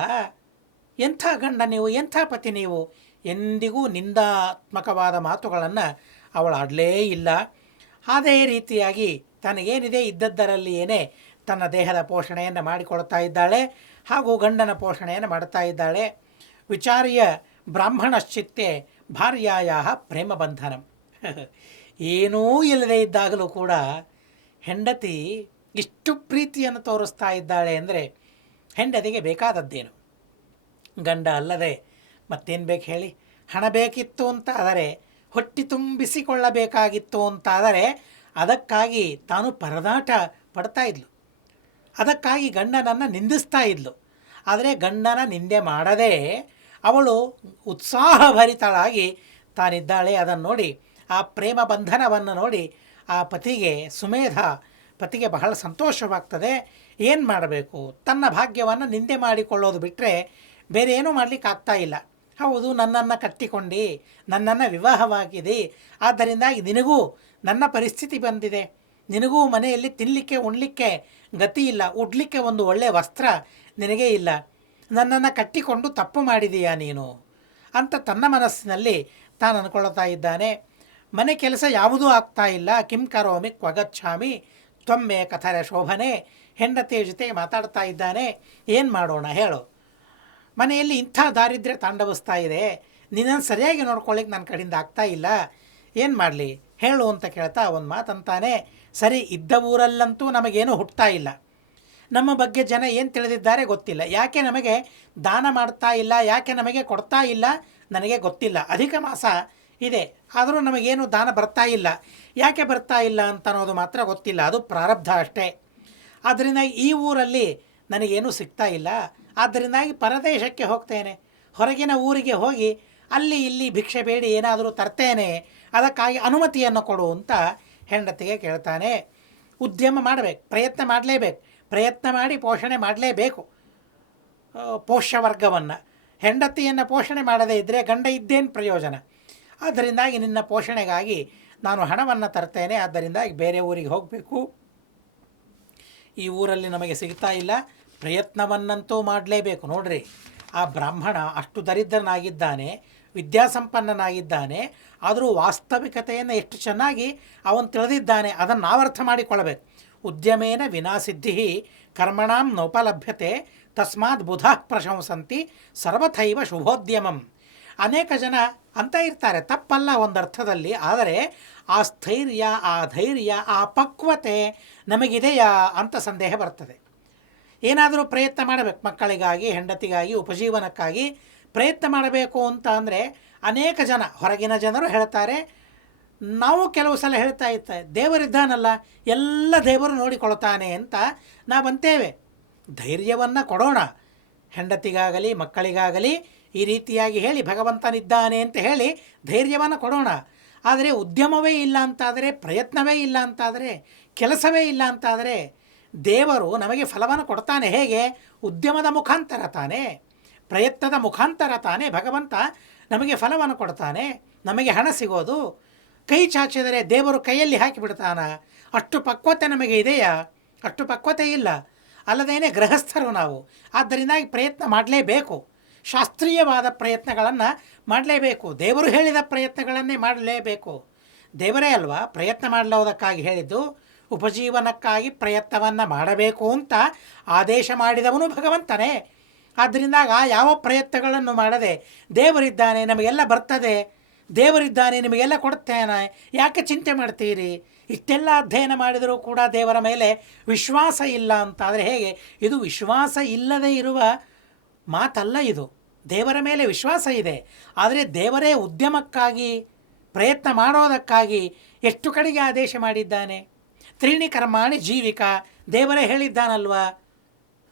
ಎಂಥ ಗಂಡ ನೀವು, ಎಂಥ ಪತಿ ನೀವು? ಎಂದಿಗೂ ನಿಂದಾತ್ಮಕವಾದ ಮಾತುಗಳನ್ನು ಅವಳು ಆಡಲೇ ಇಲ್ಲ. ಅದೇ ರೀತಿಯಾಗಿ ತನಗೇನಿದೆ ಇದ್ದದ್ದರಲ್ಲಿ ಏನೇ ತನ್ನ ದೇಹದ ಪೋಷಣೆಯನ್ನು ಮಾಡಿಕೊಳ್ತಾ ಇದ್ದಾಳೆ, ಹಾಗೂ ಗಂಡನ ಪೋಷಣೆಯನ್ನು ಮಾಡ್ತಾ ಇದ್ದಾಳೆ. ವಿಚಾರ್ಯ ಬ್ರಾಹ್ಮಣಶ್ಚಿತ್ತೆ ಭಾರ್ಯಾಯ ಪ್ರೇಮ ಬಂಧನಂ. ಏನೂ ಇಲ್ಲದೇ ಇದ್ದಾಗಲೂ ಕೂಡ ಹೆಂಡತಿ ಇಷ್ಟು ಪ್ರೀತಿಯನ್ನು ತೋರಿಸ್ತಾ ಇದ್ದಾಳೆ ಅಂದರೆ ಹೆಂಡತಿಗೆ ಬೇಕಾದದ್ದೇನು? ಗಂಡ ಅಲ್ಲದೆ ಮತ್ತೇನು ಬೇಕು ಹೇಳಿ? ಹಣ ಬೇಕಿತ್ತು ಅಂತ ಆದರೆ, ಹೊಟ್ಟೆ ತುಂಬಿಸಿಕೊಳ್ಳಬೇಕಾಗಿತ್ತು ಅಂತಾದರೆ ಅದಕ್ಕಾಗಿ ತಾನು ಪರದಾಟ ಪಡ್ತಾ ಇದ್ಲು, ಅದಕ್ಕಾಗಿ ಗಂಡನನ್ನು ನಿಂದಿಸ್ತಾ ಇದ್ಲು. ಆದರೆ ಗಂಡನ ನಿಂದೆ ಮಾಡದೆ ಅವಳು ಉತ್ಸಾಹಭರಿತಳಾಗಿ ತಾನಿದ್ದಾಳೆ. ಅದನ್ನು ನೋಡಿ, ಆ ಪ್ರೇಮ ಬಂಧನವನ್ನು ನೋಡಿ ಆ ಪತಿಗೆ, ಸುಮೇಧ ಪತಿಗೆ ಬಹಳ ಸಂತೋಷವಾಗ್ತದೆ. ಏನು ಮಾಡಬೇಕು? ತನ್ನ ಭಾಗ್ಯವನ್ನು ನಿಂದೆ ಮಾಡಿಕೊಳ್ಳೋದು ಬಿಟ್ಟರೆ ಬೇರೆ ಏನೂ ಮಾಡಲಿಕ್ಕೆ ಆಗ್ತಾ ಇಲ್ಲ. ಹೌದು, ನನ್ನನ್ನು ಕಟ್ಟಿಕೊಂಡು ನನ್ನನ್ನು ವಿವಾಹವಾಗಿದೆ, ಆದ್ದರಿಂದಾಗಿ ನಿನಗೂ ನನ್ನ ಪರಿಸ್ಥಿತಿ ಬಂದಿದೆ, ನಿನಗೂ ಮನೆಯಲ್ಲಿ ತಿನ್ನಲಿಕ್ಕೆ ಉಣ್ಲಿಕ್ಕೆ ಗತಿ ಇಲ್ಲ, ಉಡ್ಲಿಕ್ಕೆ ಒಂದು ಒಳ್ಳೆಯ ವಸ್ತ್ರ ನಿನಗೇ ಇಲ್ಲ, ನನ್ನನ್ನು ಕಟ್ಟಿಕೊಂಡು ತಪ್ಪು ಮಾಡಿದೀಯಾ ನೀನು ಅಂತ ತನ್ನ ಮನಸ್ಸಿನಲ್ಲಿ ತಾನು ಅಂದ್ಕೊಳ್ತಾ ಇದ್ದಾನೆ. ಮನೆ ಕೆಲಸ ಯಾವುದೂ ಆಗ್ತಾ ಇಲ್ಲ. ಕಿಂ ಕರೋಮಿ ಕ್ವಗಚ್ಛಾಮಿ ತ್ವಮ್ಮೆ ಕಥರ ಶೋಭನೆ. ಹೆಂಡತಿಯ ಜೊತೆ ಮಾತಾಡ್ತಾ ಇದ್ದಾನೆ. ಏನು ಮಾಡೋಣ ಹೇಳು? ಮನೆಯಲ್ಲಿ ಇಂಥ ದಾರಿದ್ರ್ಯ ತಾಂಡವಿಸ್ತಾ ಇದೆ, ನಿನ್ನನ್ನು ಸರಿಯಾಗಿ ನೋಡ್ಕೊಳ್ಳಿಕ್ಕೆ ನನ್ನ ಕಡೆಯಿಂದ ಆಗ್ತಾ ಇಲ್ಲ, ಏನು ಮಾಡಲಿ ಹೇಳು ಅಂತ ಕೇಳ್ತಾ ಒಂದು ಮಾತಂತಾನೆ. ಸರಿ, ಇದ್ದ ಊರಲ್ಲಂತೂ ನಮಗೇನು ಹುಟ್ಟುತ್ತಾ ಇಲ್ಲ, ನಮ್ಮ ಬಗ್ಗೆ ಜನ ಏನು ತಿಳಿದಿದ್ದಾರೆ ಗೊತ್ತಿಲ್ಲ, ಯಾಕೆ ನಮಗೆ ದಾನ ಮಾಡ್ತಾ ಇಲ್ಲ, ಯಾಕೆ ನಮಗೆ ಕೊಡ್ತಾ ಇಲ್ಲ ನನಗೆ ಗೊತ್ತಿಲ್ಲ. ಅಧಿಕ ಮಾಸ ಇದೆ, ಆದರೂ ನಮಗೇನು ದಾನ ಬರ್ತಾ ಇಲ್ಲ, ಯಾಕೆ ಬರ್ತಾ ಇಲ್ಲ ಅಂತ ಅನ್ನೋದು ಮಾತ್ರ ಗೊತ್ತಿಲ್ಲ, ಅದು ಪ್ರಾರಬ್ಧ ಅಷ್ಟೇ. ಆದ್ದರಿಂದ ಈ ಊರಲ್ಲಿ ನನಗೇನೂ ಸಿಗ್ತಾ ಇಲ್ಲ, ಆದ್ದರಿಂದಾಗಿ ಪರದೇಶಕ್ಕೆ ಹೋಗ್ತೇನೆ, ಹೊರಗಿನ ಊರಿಗೆ ಹೋಗಿ ಅಲ್ಲಿ ಇಲ್ಲಿ ಭಿಕ್ಷೆ ಬೇಡಿ ಏನಾದರೂ ತರ್ತೇನೆ, ಅದಕ್ಕಾಗಿ ಅನುಮತಿಯನ್ನು ಕೊಡು ಅಂತ ಹೆಂಡತಿಗೆ ಕೇಳ್ತಾನೆ. ಉದ್ಯಮ ಮಾಡಬೇಕು, ಪ್ರಯತ್ನ ಮಾಡಲೇಬೇಕು, ಪ್ರಯತ್ನ ಮಾಡಿ ಪೋಷಣೆ ಮಾಡಲೇಬೇಕು ಪೋಷ್ಯವರ್ಗವನ್ನು. ಹೆಂಡತಿಯನ್ನು ಪೋಷಣೆ ಮಾಡದೇ ಇದ್ದರೆ ಗಂಡ ಇದ್ದೇನು ಪ್ರಯೋಜನ? ಆದ್ದರಿಂದಾಗಿ ನಿನ್ನ ಪೋಷಣೆಗಾಗಿ ನಾನು ಹಣವನ್ನು ತರ್ತೇನೆ, ಆದ್ದರಿಂದಾಗಿ ಬೇರೆ ಊರಿಗೆ ಹೋಗಬೇಕು, ಈ ಊರಲ್ಲಿ ನಮಗೆ ಸಿಗ್ತಾ ಇಲ್ಲ, ಪ್ರಯತ್ನವನ್ನಂತೂ ಮಾಡಲೇಬೇಕು. ನೋಡ್ರಿ, ಆ ಬ್ರಾಹ್ಮಣ ಅಷ್ಟು ದರಿದ್ರನಾಗಿದ್ದಾನೆ, ವಿದ್ಯಾಸಂಪನ್ನನಾಗಿದ್ದಾನೆ, ಆದರೂ ವಾಸ್ತವಿಕತೆಯನ್ನು ಎಷ್ಟು ಚೆನ್ನಾಗಿ ಅವನು ತಿಳಿದಿದ್ದಾನೆ ಅದನ್ನು ನಾವು ಅರ್ಥ ಮಾಡಿಕೊಳ್ಳಬೇಕು. ಉದ್ಯಮೇನ ವಿನಾಸಿದ್ಧಿ ಕರ್ಮಣಾಂ ನೋಪಲಭ್ಯತೆ ತಸ್ಮಾತ್ ಬುಧಃ ಪ್ರಶಂಸಂತಿ ಸರ್ವಥೈವ ಶುಭೋದ್ಯಮಂ. ಅನೇಕ ಜನ ಅಂತ ಇರ್ತಾರೆ, ತಪ್ಪಲ್ಲ ಒಂದರ್ಥದಲ್ಲಿ, ಆದರೆ ಆ ಸ್ಥೈರ್ಯ, ಆ ಧೈರ್ಯ, ಆ ಪಕ್ವತೆ ನಮಗಿದೆಯಾ ಅಂತ ಸಂದೇಹ ಬರ್ತದೆ. ಏನಾದರೂ ಪ್ರಯತ್ನ ಮಾಡಬೇಕು, ಮಕ್ಕಳಿಗಾಗಿ, ಹೆಂಡತಿಗಾಗಿ, ಉಪಜೀವನಕ್ಕಾಗಿ ಪ್ರಯತ್ನ ಮಾಡಬೇಕು ಅಂತ ಅಂದರೆ ಅನೇಕ ಜನ, ಹೊರಗಿನ ಜನರು ಹೇಳ್ತಾರೆ, ನಾವು ಕೆಲವು ಸಲ ಹೇಳ್ತಾ ಇರ್ತಾರೆ, ದೇವರಿದ್ದಾನಲ್ಲ, ಎಲ್ಲ ದೇವರು ನೋಡಿಕೊಳ್ತಾನೆ ಅಂತ ನಾವಂತೇವೆ. ಧೈರ್ಯವನ್ನು ಕೊಡೋಣ, ಹೆಂಡತಿಗಾಗಲಿ ಮಕ್ಕಳಿಗಾಗಲಿ ಈ ರೀತಿಯಾಗಿ ಹೇಳಿ ಭಗವಂತನಿದ್ದಾನೆ ಅಂತ ಹೇಳಿ ಧೈರ್ಯವನ್ನು ಕೊಡೋಣ. ಆದರೆ ಉದ್ಯಮವೇ ಇಲ್ಲ ಅಂತಾದರೆ, ಪ್ರಯತ್ನವೇ ಇಲ್ಲ ಅಂತಾದರೆ, ಕೆಲಸವೇ ಇಲ್ಲ ಅಂತಾದರೆ ದೇವರು ನಮಗೆ ಫಲವನ್ನು ಕೊಡ್ತಾನೆ ಹೇಗೆ? ಉದ್ಯಮದ ಮುಖಾಂತರ ತಾನೇ, ಪ್ರಯತ್ನದ ಮುಖಾಂತರ ತಾನೇ ಭಗವಂತ ನಮಗೆ ಫಲವನ್ನು ಕೊಡ್ತಾನೆ, ನಮಗೆ ಹಣ ಸಿಗೋದು. ಕೈ ಚಾಚಿದರೆ ದೇವರು ಕೈಯಲ್ಲಿ ಹಾಕಿಬಿಡ್ತಾನ? ಅಷ್ಟು ಪಕ್ವತೆ ನಮಗೆ ಇದೆಯಾ? ಅಷ್ಟು ಪಕ್ವತೆ ಇಲ್ಲ. ಅಲ್ಲದೇನೆ ಗೃಹಸ್ಥರು ನಾವು, ಆದ್ದರಿಂದಾಗಿ ಪ್ರಯತ್ನ ಮಾಡಲೇಬೇಕು, ಶಾಸ್ತ್ರೀಯವಾದ ಪ್ರಯತ್ನಗಳನ್ನು ಮಾಡಲೇಬೇಕು, ದೇವರು ಹೇಳಿದ ಪ್ರಯತ್ನಗಳನ್ನೇ ಮಾಡಲೇಬೇಕು. ದೇವರೇ ಅಲ್ವಾ ಪ್ರಯತ್ನ ಮಾಡಲೋದಕ್ಕಾಗಿ ಹೇಳಿದ್ದು, ಉಪಜೀವನಕ್ಕಾಗಿ ಪ್ರಯತ್ನವನ್ನು ಮಾಡಬೇಕು ಅಂತ ಆದೇಶ ಮಾಡಿದವನು ಭಗವಂತನೇ. ಆದ್ದರಿಂದಾಗ ಯಾವ ಪ್ರಯತ್ನಗಳನ್ನು ಮಾಡದೆ ದೇವರಿದ್ದಾನೆ, ನಮಗೆಲ್ಲ ಬರ್ತದೆ, ದೇವರಿದ್ದಾನೆ, ನಿಮಗೆಲ್ಲ ಕೊಡ್ತೇನೆ, ಯಾಕೆ ಚಿಂತೆ ಮಾಡ್ತೀರಿ? ಇಷ್ಟೆಲ್ಲ ಅಧ್ಯಯನ ಮಾಡಿದರೂ ಕೂಡ ದೇವರ ಮೇಲೆ ವಿಶ್ವಾಸ ಇಲ್ಲ ಅಂತಾದರೆ ಹೇಗೆ? ಇದು ವಿಶ್ವಾಸ ಇಲ್ಲದೆ ಇರುವ ಮಾತಲ್ಲ, ಇದು ದೇವರ ಮೇಲೆ ವಿಶ್ವಾಸ ಇದೆ. ಆದರೆ ದೇವರೇ ಉದ್ಯಮಕ್ಕಾಗಿ ಪ್ರಯತ್ನ ಮಾಡೋದಕ್ಕಾಗಿ ಎಷ್ಟು ಕಡೆಗೆ ಆದೇಶ ಮಾಡಿದ್ದಾನೆ. ತ್ರೀಣಿ ಕರ್ಮಾಣಿ ಜೀವಿಕ, ದೇವರೇ ಹೇಳಿದ್ದಾನಲ್ವ,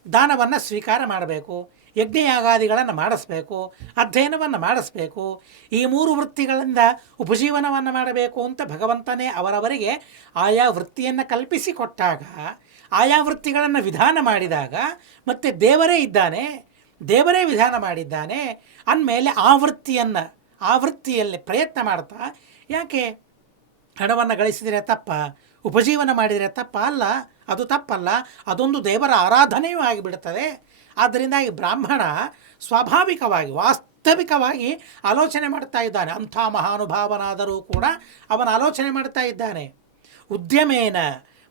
ದಾನವನ್ನು ಸ್ವೀಕಾರ ಮಾಡಬೇಕು, ಯಜ್ಞಯಾಗಾದಿಗಳನ್ನು ಮಾಡಿಸ್ಬೇಕು, ಅಧ್ಯಯನವನ್ನು ಮಾಡಿಸ್ಬೇಕು, ಈ 3 ವೃತ್ತಿಗಳಿಂದ ಉಪಜೀವನವನ್ನು ಮಾಡಬೇಕು ಅಂತ ಭಗವಂತನೇ ಅವರವರಿಗೆ ಆಯಾ ವೃತ್ತಿಯನ್ನು ಕಲ್ಪಿಸಿಕೊಟ್ಟಾಗ, ಆಯಾ ವೃತ್ತಿಗಳನ್ನು ವಿಧಾನ ಮಾಡಿದಾಗ, ಮತ್ತು ದೇವರೇ ಇದ್ದಾನೆ, ದೇವರೇ ವಿಧಾನ ಮಾಡಿದ್ದಾನೆ ಅಂದಮೇಲೆ ಆ ವೃತ್ತಿಯಲ್ಲಿ ಪ್ರಯತ್ನ ಮಾಡ್ತಾ ಯಾಕೆ ಹಣವನ್ನು ಗಳಿಸಿದರೆ ತಪ್ಪ, ಉಪಜೀವನ ಮಾಡಿದರೆ ತಪ್ಪ ಅಲ್ಲ, ಅದು ತಪ್ಪಲ್ಲ, ಅದೊಂದು ದೇವರ ಆರಾಧನೆಯೂ ಆಗಿಬಿಡುತ್ತದೆ. ಆದ್ದರಿಂದ ಈ ಬ್ರಾಹ್ಮಣ ಸ್ವಾಭಾವಿಕವಾಗಿ ವಾಸ್ತವಿಕವಾಗಿ ಆಲೋಚನೆ ಮಾಡ್ತಾ ಇದ್ದಾನೆ. ಅಂಥ ಮಹಾನುಭಾವನಾದರೂ ಕೂಡ ಅವನ ಆಲೋಚನೆ ಮಾಡ್ತಾ ಇದ್ದಾನೆ. ಉದ್ಯಮೇನ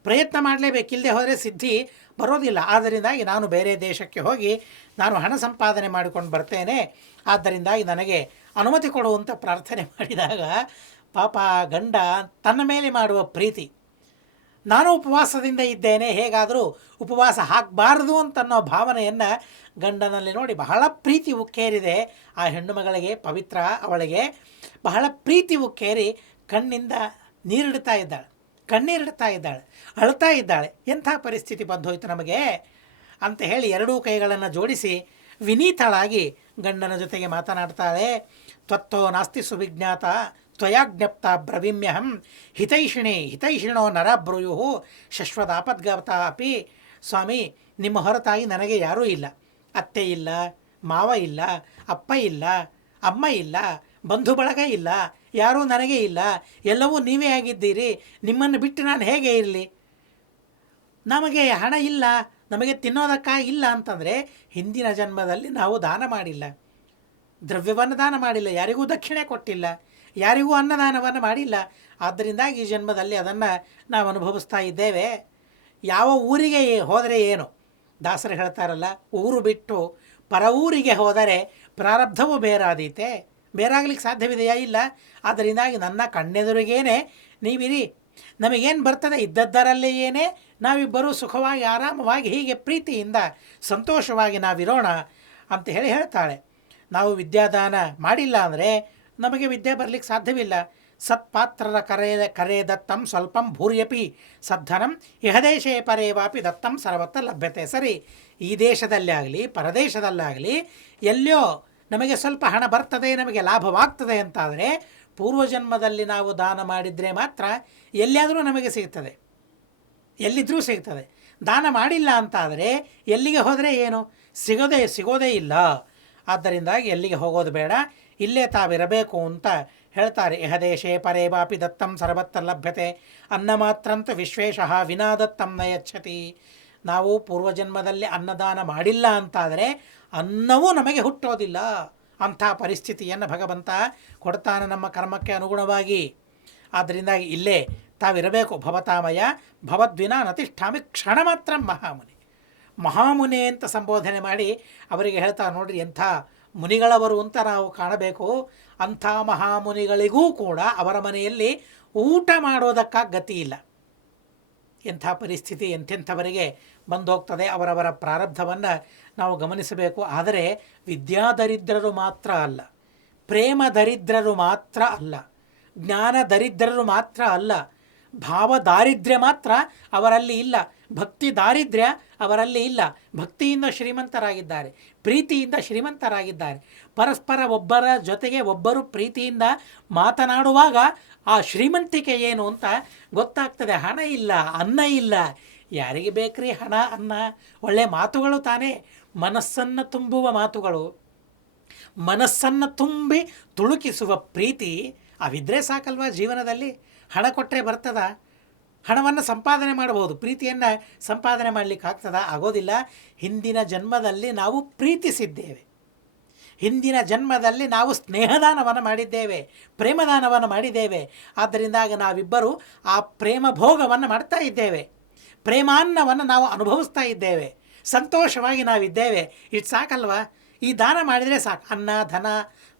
ಪ್ರಯತ್ನ ಮಾಡಲೇಬೇಕಿಲ್ಲದೆ ಹೋದರೆ ಸಿದ್ಧಿ ಬರೋದಿಲ್ಲ. ಆದ್ದರಿಂದಾಗಿ ನಾನು ಬೇರೆ ದೇಶಕ್ಕೆ ಹೋಗಿ ನಾನು ಹಣ ಸಂಪಾದನೆ ಮಾಡಿಕೊಂಡು ಬರ್ತೇನೆ, ಆದ್ದರಿಂದಾಗಿ ನನಗೆ ಅನುಮತಿ ಕೊಡುವಂಥ ಪ್ರಾರ್ಥನೆ ಮಾಡಿದಾಗ ಪಾಪ ಗಂಡ ತನ್ನ ಮೇಲೆ ಮಾಡುವ ಪ್ರೀತಿ, ನಾನು ಉಪವಾಸದಿಂದ ಇದ್ದೇನೆ, ಹೇಗಾದರೂ ಉಪವಾಸ ಹಾಕಬಾರ್ದು ಅಂತನ್ನೋ ಭಾವನೆಯನ್ನು ಗಂಡನಲ್ಲಿ ನೋಡಿ ಬಹಳ ಪ್ರೀತಿ ಉಕ್ಕೇರಿದೆ ಆ ಹೆಣ್ಣು ಮಗಳಿಗೆ. ಪವಿತ್ರ ಅವಳಿಗೆ ಬಹಳ ಪ್ರೀತಿ ಉಕ್ಕೇರಿ ಕಣ್ಣಿಂದ ನೀರಿಡ್ತಾ ಇದ್ದಾಳೆ, ಕಣ್ಣೀರಿಡ್ತಾ ಇದ್ದಾಳೆ, ಅಳ್ತಾ ಇದ್ದಾಳೆ. ಎಂಥ ಪರಿಸ್ಥಿತಿ ಬಂದೋಯ್ತು ನಮಗೆ ಅಂತ ಹೇಳಿ ಎರಡೂ ಕೈಗಳನ್ನು ಜೋಡಿಸಿ ವಿನೀತಳಾಗಿ ಗಂಡನ ಜೊತೆಗೆ ಮಾತನಾಡ್ತಾಳೆ. ತ್ವತ್ತೋ ನಾಸ್ತಿ ಸುವಿಜ್ಞಾತ ತ್ವಯಾಜ್ಞಪ್ತ ಬ್ರವೀಮ್ಯಹಂ ಹಿತೈಷಿಣೋ ನರಬ್ರೂಯು ಶಶ್ವದಾಪದ್ಗತ ಅಪಿ. ಸ್ವಾಮಿ, ನಿಮ್ಮ ಹೊರತಾಗಿ ನನಗೆ ಯಾರೂ ಇಲ್ಲ. ಅತ್ತೆ ಇಲ್ಲ, ಮಾವ ಇಲ್ಲ, ಅಪ್ಪ ಇಲ್ಲ, ಅಮ್ಮ ಇಲ್ಲ, ಬಂಧು ಬಳಗ ಇಲ್ಲ, ಯಾರೂ ನನಗೆ ಇಲ್ಲ, ಎಲ್ಲವೂ ನೀವೇ ಆಗಿದ್ದೀರಿ. ನಿಮ್ಮನ್ನು ಬಿಟ್ಟು ನಾನು ಹೇಗೆ ಇರಲಿ? ನಮಗೆ ಹಣ ಇಲ್ಲ, ನಮಗೆ ತಿನ್ನೋದಕ್ಕಾಗಿ ಇಲ್ಲ ಅಂತಂದರೆ ಹಿಂದಿನ ಜನ್ಮದಲ್ಲಿ ನಾವು ದಾನ ಮಾಡಿಲ್ಲ, ದ್ರವ್ಯವನ್ನು ದಾನ ಮಾಡಿಲ್ಲ, ಯಾರಿಗೂ ದಕ್ಷಿಣೆ ಕೊಟ್ಟಿಲ್ಲ, ಯಾರಿಗೂ ಅನ್ನದಾನವನ್ನು ಮಾಡಿಲ್ಲ. ಆದ್ದರಿಂದಾಗಿ ಈ ಜನ್ಮದಲ್ಲಿ ಅದನ್ನು ನಾವು ಅನುಭವಿಸ್ತಾ ಇದ್ದೇವೆ. ಯಾವ ಊರಿಗೆ ಹೋದರೆ ಏನು? ದಾಸರು ಹೇಳ್ತಾರಲ್ಲ, ಊರು ಬಿಟ್ಟು ಪರ ಊರಿಗೆ ಹೋದರೆ ಪ್ರಾರಬ್ಧವೂ ಬೇರಾದೀತೆ. ಬೇರಾಗಲಿಕ್ಕೆ ಸಾಧ್ಯವಿದೆಯಾ? ಇಲ್ಲ. ಆದ್ದರಿಂದಾಗಿ ನನ್ನ ಕಣ್ಣೆದುರಿಗೇನೆ ನೀವಿರಿ, ನಮಗೇನು ಬರ್ತದೆ ಇದ್ದದ್ದರಲ್ಲೇಯೇ ನಾವಿಬ್ಬರೂ ಸುಖವಾಗಿ ಆರಾಮವಾಗಿ ಹೀಗೆ ಪ್ರೀತಿಯಿಂದ ಸಂತೋಷವಾಗಿ ನಾವಿರೋಣ ಅಂತ ಹೇಳ್ತಾಳೆ. ನಾವು ವಿದ್ಯಾದಾನ ಮಾಡಿಲ್ಲ ಅಂದರೆ ನಮಗೆ ವಿದ್ಯೆ ಬರಲಿಕ್ಕೆ ಸಾಧ್ಯವಿಲ್ಲ. ಸತ್ಪಾತ್ರರ ಕರೆ ದತ್ತಂ ಸ್ವಲ್ಪಂ ಭೂರ್ಯಪಿ ಸದ್ಧನಂ ಯಹದೇಶೇ ಪರೇವಾಪಿ ದತ್ತಂ ಸರ್ವತ್ರ ಲಭ್ಯತೆ. ಸರಿ, ಈ ದೇಶದಲ್ಲೇ ಆಗಲಿ ಪರದೇಶದಲ್ಲಾಗಲಿ ಎಲ್ಲೋ ನಮಗೆ ಸ್ವಲ್ಪ ಹಣ ಬರ್ತದೆ, ನಮಗೆ ಲಾಭವಾಗ್ತದೆ ಅಂತಾದರೆ ಪೂರ್ವಜನ್ಮದಲ್ಲಿ ನಾವು ದಾನ ಮಾಡಿದರೆ ಮಾತ್ರ ಎಲ್ಲಿಯಾದರೂ ನಮಗೆ ಸಿಗ್ತದೆ, ಎಲ್ಲಿದ್ದರೂ ಸಿಗ್ತದೆ. ದಾನ ಮಾಡಿಲ್ಲ ಅಂತಾದರೆ ಎಲ್ಲಿಗೆ ಹೋದರೆ ಏನು? ಸಿಗೋದೇ ಇಲ್ಲ. ಆದ್ದರಿಂದಾಗಿ ಎಲ್ಲಿಗೆ ಹೋಗೋದು ಬೇಡ, ಇಲ್ಲೇ ತಾವಿರಬೇಕು ಅಂತ ಹೇಳ್ತಾರೆ. ಯಹದೇಶೇ ಪರೇವಾಪಿ ದತ್ತಂ ಸರ್ವತ್ರ ಲಭ್ಯತೆ ಅನ್ನ ಮಾತ್ರಂತ ವಿಶ್ವೇಶಃ ವಿನಾ ದತ್ತಂ ನ ಯಚ್ಛತಿ. ನಾವು ಪೂರ್ವಜನ್ಮದಲ್ಲಿ ಅನ್ನದಾನ ಮಾಡಿಲ್ಲ ಅಂತಾದರೆ ಅನ್ನವೂ ನಮಗೆ ಹುಟ್ಟೋದಿಲ್ಲ. ಅಂಥ ಪರಿಸ್ಥಿತಿಯನ್ನು ಭಗವಂತ ಕೊಡ್ತಾನೆ ನಮ್ಮ ಕರ್ಮಕ್ಕೆ ಅನುಗುಣವಾಗಿ. ಆದ್ದರಿಂದಾಗಿ ಇಲ್ಲೇ ತಾವಿರಬೇಕು. ಭವತಾಮಯ ಭವದ್ವಿನಾ ನತಿಷ್ಠಾಮಿ ಕ್ಷಣ ಮಾತ್ರ ಮಹಾಮುನಿ ಅಂತ ಸಂಬೋಧನೆ ಮಾಡಿ ಅವರಿಗೆ ಹೇಳ್ತಾ ನೋಡ್ರಿ, ಎಂಥ ಮುನಿಗಳವರು ಅಂತ ನಾವು ಕಾಣಬೇಕು. ಅಂಥ ಮಹಾಮುನಿಗಳಿಗೂ ಕೂಡ ಅವರ ಮನೆಯಲ್ಲಿ ಊಟ ಮಾಡೋದಕ್ಕಾಗಿ ಗತಿ ಇಲ್ಲ. ಎಂಥ ಪರಿಸ್ಥಿತಿ ಎಂಥೆಂಥವರಿಗೆ ಬಂದೋಗ್ತದೆ. ಅವರವರ ಪ್ರಾರಬ್ಧವನ್ನು ನಾವು ಗಮನಿಸಬೇಕು. ಆದರೆ ವಿದ್ಯಾದರಿದ್ರರು ಮಾತ್ರ ಅಲ್ಲ, ಪ್ರೇಮ ದರಿದ್ರರು ಮಾತ್ರ ಅಲ್ಲ, ಜ್ಞಾನ ದರಿದ್ರರು ಮಾತ್ರ ಅಲ್ಲ, ಭಾವ ದಾರಿದ್ರ್ಯ ಮಾತ್ರ ಅವರಲ್ಲಿ ಇಲ್ಲ, ಭಕ್ತಿ ದಾರಿದ್ರ್ಯ ಅವರಲ್ಲಿ ಇಲ್ಲ. ಭಕ್ತಿಯಿಂದ ಶ್ರೀಮಂತರಾಗಿದ್ದಾರೆ, ಪ್ರೀತಿಯಿಂದ ಶ್ರೀಮಂತರಾಗಿದ್ದಾರೆ. ಪರಸ್ಪರ ಒಬ್ಬರ ಜೊತೆಗೆ ಒಬ್ಬರು ಪ್ರೀತಿಯಿಂದ ಮಾತನಾಡುವಾಗ ಆ ಶ್ರೀಮಂತಿಕೆ ಏನು ಅಂತ ಗೊತ್ತಾಗ್ತದೆ. ಹಣ ಇಲ್ಲ, ಅನ್ನ ಇಲ್ಲ, ಯಾರಿಗೆ ಬೇಕ್ರಿ ಹಣ ಅನ್ನ? ಒಳ್ಳೆಯ ಮಾತುಗಳು ತಾನೇ, ಮನಸ್ಸನ್ನು ತುಂಬುವ ಮಾತುಗಳು, ಮನಸ್ಸನ್ನು ತುಂಬಿ ತುಳುಕಿಸುವ ಪ್ರೀತಿ ಅವಿದ್ದರೆ ಸಾಕಲ್ವಾ ಜೀವನದಲ್ಲಿ? ಹಣ ಕೊಟ್ಟರೆ ಬರ್ತದ? ಹಣವನ್ನು ಸಂಪಾದನೆ ಮಾಡಬಹುದು, ಪ್ರೀತಿಯನ್ನು ಸಂಪಾದನೆ ಮಾಡಲಿಕ್ಕೆ ಆಗ್ತದ? ಆಗೋದಿಲ್ಲ. ಹಿಂದಿನ ಜನ್ಮದಲ್ಲಿ ನಾವು ಪ್ರೀತಿಸಿದ್ದೇವೆ, ಹಿಂದಿನ ಜನ್ಮದಲ್ಲಿ ನಾವು ಸ್ನೇಹದಾನವನ್ನು ಮಾಡಿದ್ದೇವೆ, ಪ್ರೇಮದಾನವನ್ನು ಮಾಡಿದ್ದೇವೆ. ಆದ್ದರಿಂದಾಗ ನಾವಿಬ್ಬರು ಆ ಪ್ರೇಮ ಭೋಗವನ್ನು ಮಾಡ್ತಾ ಇದ್ದೇವೆ, ಪ್ರೇಮಾನ್ನವನ್ನು ನಾವು ಅನುಭವಿಸ್ತಾ ಇದ್ದೇವೆ, ಸಂತೋಷವಾಗಿ ನಾವಿದ್ದೇವೆ. ಇದು ಸಾಕಲ್ವಾ? ಈ ದಾನ ಮಾಡಿದರೆ ಸಾಕು. ಅನ್ನ ಧನ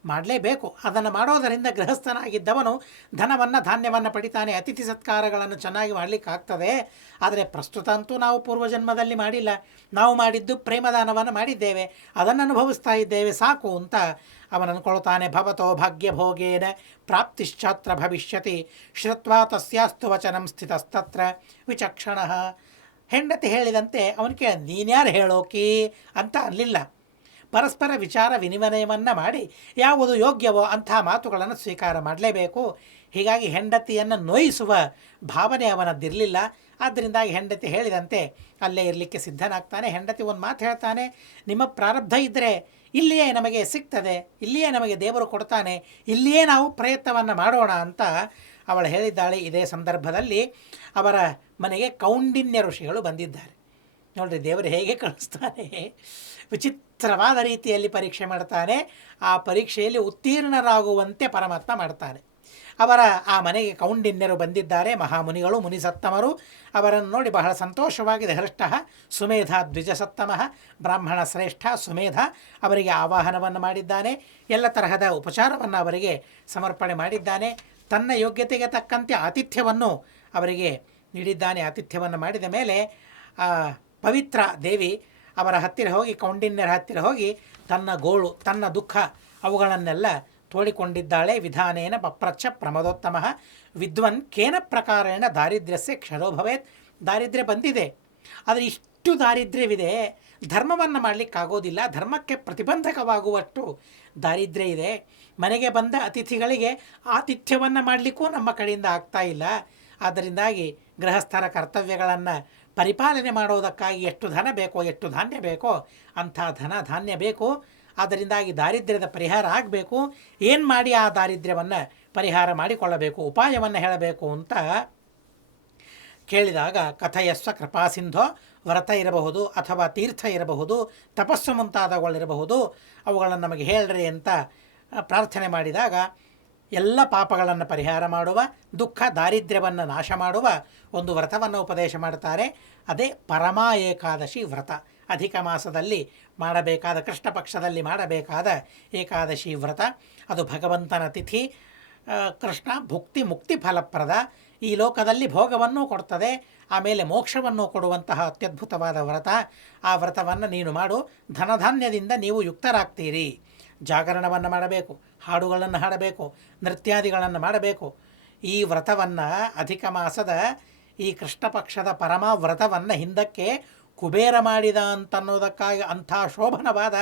ಮಾಡಲೇಬೇಕು. ಅದನ್ನು ಮಾಡೋದರಿಂದ ಗೃಹಸ್ಥನಾಗಿದ್ದವನು ಧನವನ್ನು ಧಾನ್ಯವನ್ನು ಪಡಿತಾನೆ, ಅತಿಥಿ ಸತ್ಕಾರಗಳನ್ನು ಚೆನ್ನಾಗಿ ಮಾಡಲಿಕ್ಕಾಗ್ತದೆ. ಆದರೆ ಪ್ರಸ್ತುತ ಅಂತೂ ನಾವು ಪೂರ್ವಜನ್ಮದಲ್ಲಿ ಮಾಡಿಲ್ಲ, ನಾವು ಮಾಡಿದ್ದು ಪ್ರೇಮದಾನವನ್ನು ಮಾಡಿದ್ದೇವೆ, ಅದನ್ನು ಅನುಭವಿಸ್ತಾ ಇದ್ದೇವೆ, ಸಾಕು ಅಂತ ಅವನು ಅಂದ್ಕೊಳ್ತಾನೆ. ಭವತೋ ಭಾಗ್ಯಭೋಗೇನ ಪ್ರಾಪ್ತಿಶ್ಚಾತ್ರ ಭವಿಷ್ಯತಿ ಶ್ರುತ್ವಾ ತಸ್ಯಾಸ್ತು ವಚನಂ ಸ್ಥಿತಸ್ತತ್ರ ವಿಚಕ್ಷಣ. ಹೆಂಡತಿ ಹೇಳಿದಂತೆ ಅವನು ಕೇಳ, ನೀನ್ಯಾರು ಹೇಳೋಕಿ ಅಂತ ಅನ್ನಲಿಲ್ಲ. ಪರಸ್ಪರ ವಿಚಾರ ವಿನಿಮಯವನ್ನು ಮಾಡಿ ಯಾವುದು ಯೋಗ್ಯವೋ ಅಂಥ ಮಾತುಗಳನ್ನು ಸ್ವೀಕಾರ ಮಾಡಲೇಬೇಕು. ಹೀಗಾಗಿ ಹೆಂಡತಿಯನ್ನು ನೋಯಿಸುವ ಭಾವನೆ ಅವನದ್ದಿರಲಿಲ್ಲ. ಆದ್ದರಿಂದಾಗಿ ಹೆಂಡತಿ ಹೇಳಿದಂತೆ ಅಲ್ಲೇ ಇರಲಿಕ್ಕೆ ಸಿದ್ಧನಾಗ್ತಾನೆ. ಹೆಂಡತಿ ಒಂದು ಮಾತು ಹೇಳ್ತಾನೆ, ನಿಮ್ಮ ಪ್ರಾರಬ್ಧ ಇದ್ದರೆ ಇಲ್ಲಿಯೇ ನಮಗೆ ಸಿಗ್ತದೆ, ಇಲ್ಲಿಯೇ ನಮಗೆ ದೇವರು ಕೊಡ್ತಾನೆ, ಇಲ್ಲಿಯೇ ನಾವು ಪ್ರಯತ್ನವನ್ನು ಮಾಡೋಣ ಅಂತ ಅವಳು ಹೇಳಿದ್ದಾಳೆ. ಇದೇ ಸಂದರ್ಭದಲ್ಲಿ ಅವರ ಮನೆಗೆ ಕೌಂಡಿನ್ಯ ಋಷಿಗಳು ಬಂದಿದ್ದಾರೆ. ನೋಡಿರಿ, ದೇವರು ಹೇಗೆ ಕಳಿಸ್ತಾನೆ, ವಿಚಿತ್ರವಾದ ರೀತಿಯಲ್ಲಿ ಪರೀಕ್ಷೆ ಮಾಡ್ತಾನೆ. ಆ ಪರೀಕ್ಷೆಯಲ್ಲಿ ಉತ್ತೀರ್ಣರಾಗುವಂತೆ ಪರಮಾತ್ಮ ಮಾಡ್ತಾನೆ. ಅವರ ಆ ಮನೆಗೆ ಕೌಂಡಿನ್ಯರು ಬಂದಿದ್ದಾರೆ, ಮಹಾಮುನಿಗಳು, ಮುನಿಸತ್ತಮರು. ಅವರನ್ನು ನೋಡಿ ಬಹಳ ಸಂತೋಷವಾಗಿದೆ. ಹೃಷ್ಟ ಸುಮೇಧ ದ್ವಿಜಸತ್ತಮಃ, ಬ್ರಾಹ್ಮಣ ಶ್ರೇಷ್ಠ ಸುಮೇಧ ಅವರಿಗೆ ಆವಾಹನವನ್ನು ಮಾಡಿದ್ದಾನೆ. ಎಲ್ಲ ತರಹದ ಉಪಚಾರವನ್ನು ಅವರಿಗೆ ಸಮರ್ಪಣೆ ಮಾಡಿದ್ದಾನೆ. ತನ್ನ ಯೋಗ್ಯತೆಗೆ ತಕ್ಕಂತೆ ಆತಿಥ್ಯವನ್ನು ಅವರಿಗೆ ನೀಡಿದ್ದಾನೆ. ಆತಿಥ್ಯವನ್ನು ಮಾಡಿದ ಮೇಲೆ ಪವಿತ್ರ ದೇವಿ ಅವರ ಹತ್ತಿರ ಹೋಗಿ, ಕೌಂಡಿನ್ಯರ ಹತ್ತಿರ ಹೋಗಿ ತನ್ನ ಗೋಳು, ತನ್ನ ದುಃಖ ಅವುಗಳನ್ನೆಲ್ಲ ತೋಡಿಕೊಂಡಿದ್ದಾಳೆ. ವಿಧಾನೇನ ಪಪ್ರಚ್ಛ ಪ್ರಮದೋತ್ತಮ ವಿದ್ವನ್ ಕೇನ ಪ್ರಕಾರೇಣ ದಾರಿದ್ರ್ಯಸ್ಯ ಕ್ಷರೋ ಭವೇತ್. ದಾರಿದ್ರ್ಯ ಬಂದಿದೆ, ಆದರೆ ಇಷ್ಟು ದಾರಿದ್ರ್ಯವಿದೆ, ಧರ್ಮವನ್ನು ಮಾಡಲಿಕ್ಕಾಗೋದಿಲ್ಲ, ಧರ್ಮಕ್ಕೆ ಪ್ರತಿಬಂಧಕವಾಗುವಷ್ಟು ದಾರಿದ್ರ್ಯ ಇದೆ. ಮನೆಗೆ ಬಂದ ಅತಿಥಿಗಳಿಗೆ ಆತಿಥ್ಯವನ್ನು ಮಾಡಲಿಕ್ಕೂ ನಮ್ಮ ಕಡೆಯಿಂದ ಆಗ್ತಾ ಇಲ್ಲ. ಆದ್ದರಿಂದಾಗಿ ಗೃಹಸ್ಥರ ಕರ್ತವ್ಯಗಳನ್ನು ಪರಿಪಾಲನೆ ಮಾಡೋದಕ್ಕಾಗಿ ಎಷ್ಟು ಧನ ಬೇಕೋ, ಎಷ್ಟು ಧಾನ್ಯ ಬೇಕೋ ಅಂಥ ಧನ ಧಾನ್ಯ ಬೇಕು. ಆದ್ದರಿಂದಾಗಿ ದಾರಿದ್ರ್ಯದ ಪರಿಹಾರ ಆಗಬೇಕು. ಏನು ಮಾಡಿ ಆ ದಾರಿದ್ರ್ಯವನ್ನು ಪರಿಹಾರ ಮಾಡಿಕೊಳ್ಳಬೇಕು, ಉಪಾಯವನ್ನು ಹೇಳಬೇಕು ಅಂತ ಕೇಳಿದಾಗ, ಕಥಯಸ್ವ ಕೃಪಾಸಿಂಧೋ, ವ್ರತ ಇರಬಹುದು ಅಥವಾ ತೀರ್ಥ ಇರಬಹುದು, ತಪಸ್ಸು ಮುಂತಾದವುಗಳಿರಬಹುದು, ಅವುಗಳನ್ನು ನಮಗೆ ಹೇಳ್ರಿ ಅಂತ ಪ್ರಾರ್ಥನೆ ಮಾಡಿದಾಗ, ಎಲ್ಲ ಪಾಪಗಳನ್ನು ಪರಿಹಾರ ಮಾಡುವ, ದುಃಖ ದಾರಿದ್ರ್ಯವನ್ನು ನಾಶ ಮಾಡುವ ಒಂದು ವ್ರತವನ್ನು ಉಪದೇಶ ಮಾಡ್ತಾರೆ. ಅದೇ ಪರಮಾ ಏಕಾದಶಿ ವ್ರತ. ಅಧಿಕ ಮಾಸದಲ್ಲಿ ಮಾಡಬೇಕಾದ, ಕೃಷ್ಣ ಪಕ್ಷದಲ್ಲಿ ಮಾಡಬೇಕಾದ ಏಕಾದಶಿ ವ್ರತ. ಅದು ಭಗವಂತನ ತಿಥಿ. ಕೃಷ್ಣ ಭುಕ್ತಿ ಮುಕ್ತಿ ಫಲಪ್ರದ, ಈ ಲೋಕದಲ್ಲಿ ಭೋಗವನ್ನು ಕೊಡ್ತದೆ, ಆಮೇಲೆ ಮೋಕ್ಷವನ್ನು ಕೊಡುವಂತಹ ಅತ್ಯದ್ಭುತವಾದ ವ್ರತ. ಆ ವ್ರತವನ್ನು ನೀನು ಮಾಡು, ಧನಧಾನ್ಯದಿಂದ ನೀವು ಯುಕ್ತರಾಗ್ತೀರಿ. ಜಾಗರಣವನ್ನು ಮಾಡಬೇಕು, ಹಾಡುಗಳನ್ನು ಹಾಡಬೇಕು, ನೃತ್ಯಾದಿಗಳನ್ನು ಮಾಡಬೇಕು. ಈ ವ್ರತವನ್ನು, ಅಧಿಕ ಮಾಸದ ಈ ಕೃಷ್ಣ ಪಕ್ಷದ ಪರಮ ವ್ರತವನ್ನು ಹಿಂದಕ್ಕೆ ಕುಬೇರ ಮಾಡಿದ ಅಂತನ್ನೋದಕ್ಕಾಗಿ ಅಂಥ ಶೋಭನವಾದ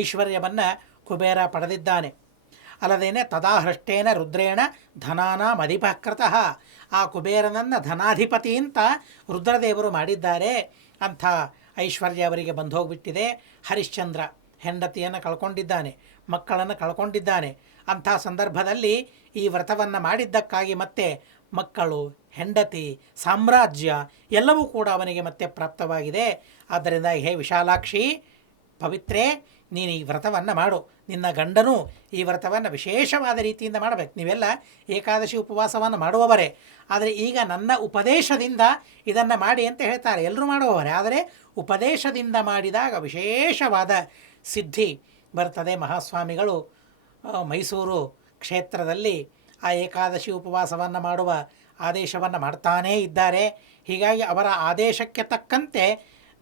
ಐಶ್ವರ್ಯವನ್ನು ಕುಬೇರ ಪಡೆದಿದ್ದಾನೆ. ಅಲ್ಲದೇನೆ ತದಾಹೃಷ್ಟೇನ ರುದ್ರೇಣ ಧನಾನಾಮಧಿಪಕೃತಃ, ಆ ಕುಬೇರನನ್ನು ಧನಾಧಿಪತಿ ಅಂತ ರುದ್ರದೇವರು ಮಾಡಿದ್ದಾರೆ. ಅಂಥ ಐಶ್ವರ್ಯ ಅವರಿಗೆ ಬಂದು ಹೋಗಿಬಿಟ್ಟಿದೆ. ಹರಿಶ್ಚಂದ್ರ ಹೆಂಡತಿಯನ್ನು ಕಳ್ಕೊಂಡಿದ್ದಾನೆ, ಮಕ್ಕಳನ್ನು ಕಳ್ಕೊಂಡಿದ್ದಾನೆ. ಅಂಥ ಸಂದರ್ಭದಲ್ಲಿ ಈ ವ್ರತವನ್ನು ಮಾಡಿದ್ದಕ್ಕಾಗಿ ಮತ್ತೆ ಮಕ್ಕಳು, ಹೆಂಡತಿ, ಸಾಮ್ರಾಜ್ಯ ಎಲ್ಲವೂ ಕೂಡ ಅವನಿಗೆ ಮತ್ತೆ ಪ್ರಾಪ್ತವಾಗಿದೆ. ಆದ್ದರಿಂದ ಹೇ ವಿಶಾಲಾಕ್ಷಿ ಪವಿತ್ರೇ, ನೀನು ಈ ವ್ರತವನ್ನು ಮಾಡು. ನಿನ್ನ ಗಂಡನೂ ಈ ವ್ರತವನ್ನು ವಿಶೇಷವಾದ ರೀತಿಯಿಂದ ಮಾಡಬೇಕು. ನೀವೆಲ್ಲ ಏಕಾದಶಿ ಉಪವಾಸವನ್ನು ಮಾಡುವವರೇ, ಆದರೆ ಈಗ ನನ್ನ ಉಪದೇಶದಿಂದ ಇದನ್ನು ಮಾಡಿ ಅಂತ ಹೇಳ್ತಾರೆ. ಎಲ್ಲರೂ ಮಾಡುವವರೇ, ಆದರೆ ಉಪದೇಶದಿಂದ ಮಾಡಿದಾಗ ವಿಶೇಷವಾದ ಸಿದ್ಧಿ ಬರ್ತದೆ. ಮಹಾಸ್ವಾಮಿಗಳು ಮೈಸೂರು ಕ್ಷೇತ್ರದಲ್ಲಿ ಆ ಏಕಾದಶಿ ಉಪವಾಸವನ್ನು ಮಾಡುವ ಆದೇಶವನ್ನು ಮಾಡ್ತಾನೇ ಇದ್ದಾರೆ. ಹೀಗಾಗಿ ಅವರ ಆದೇಶಕ್ಕೆ ತಕ್ಕಂತೆ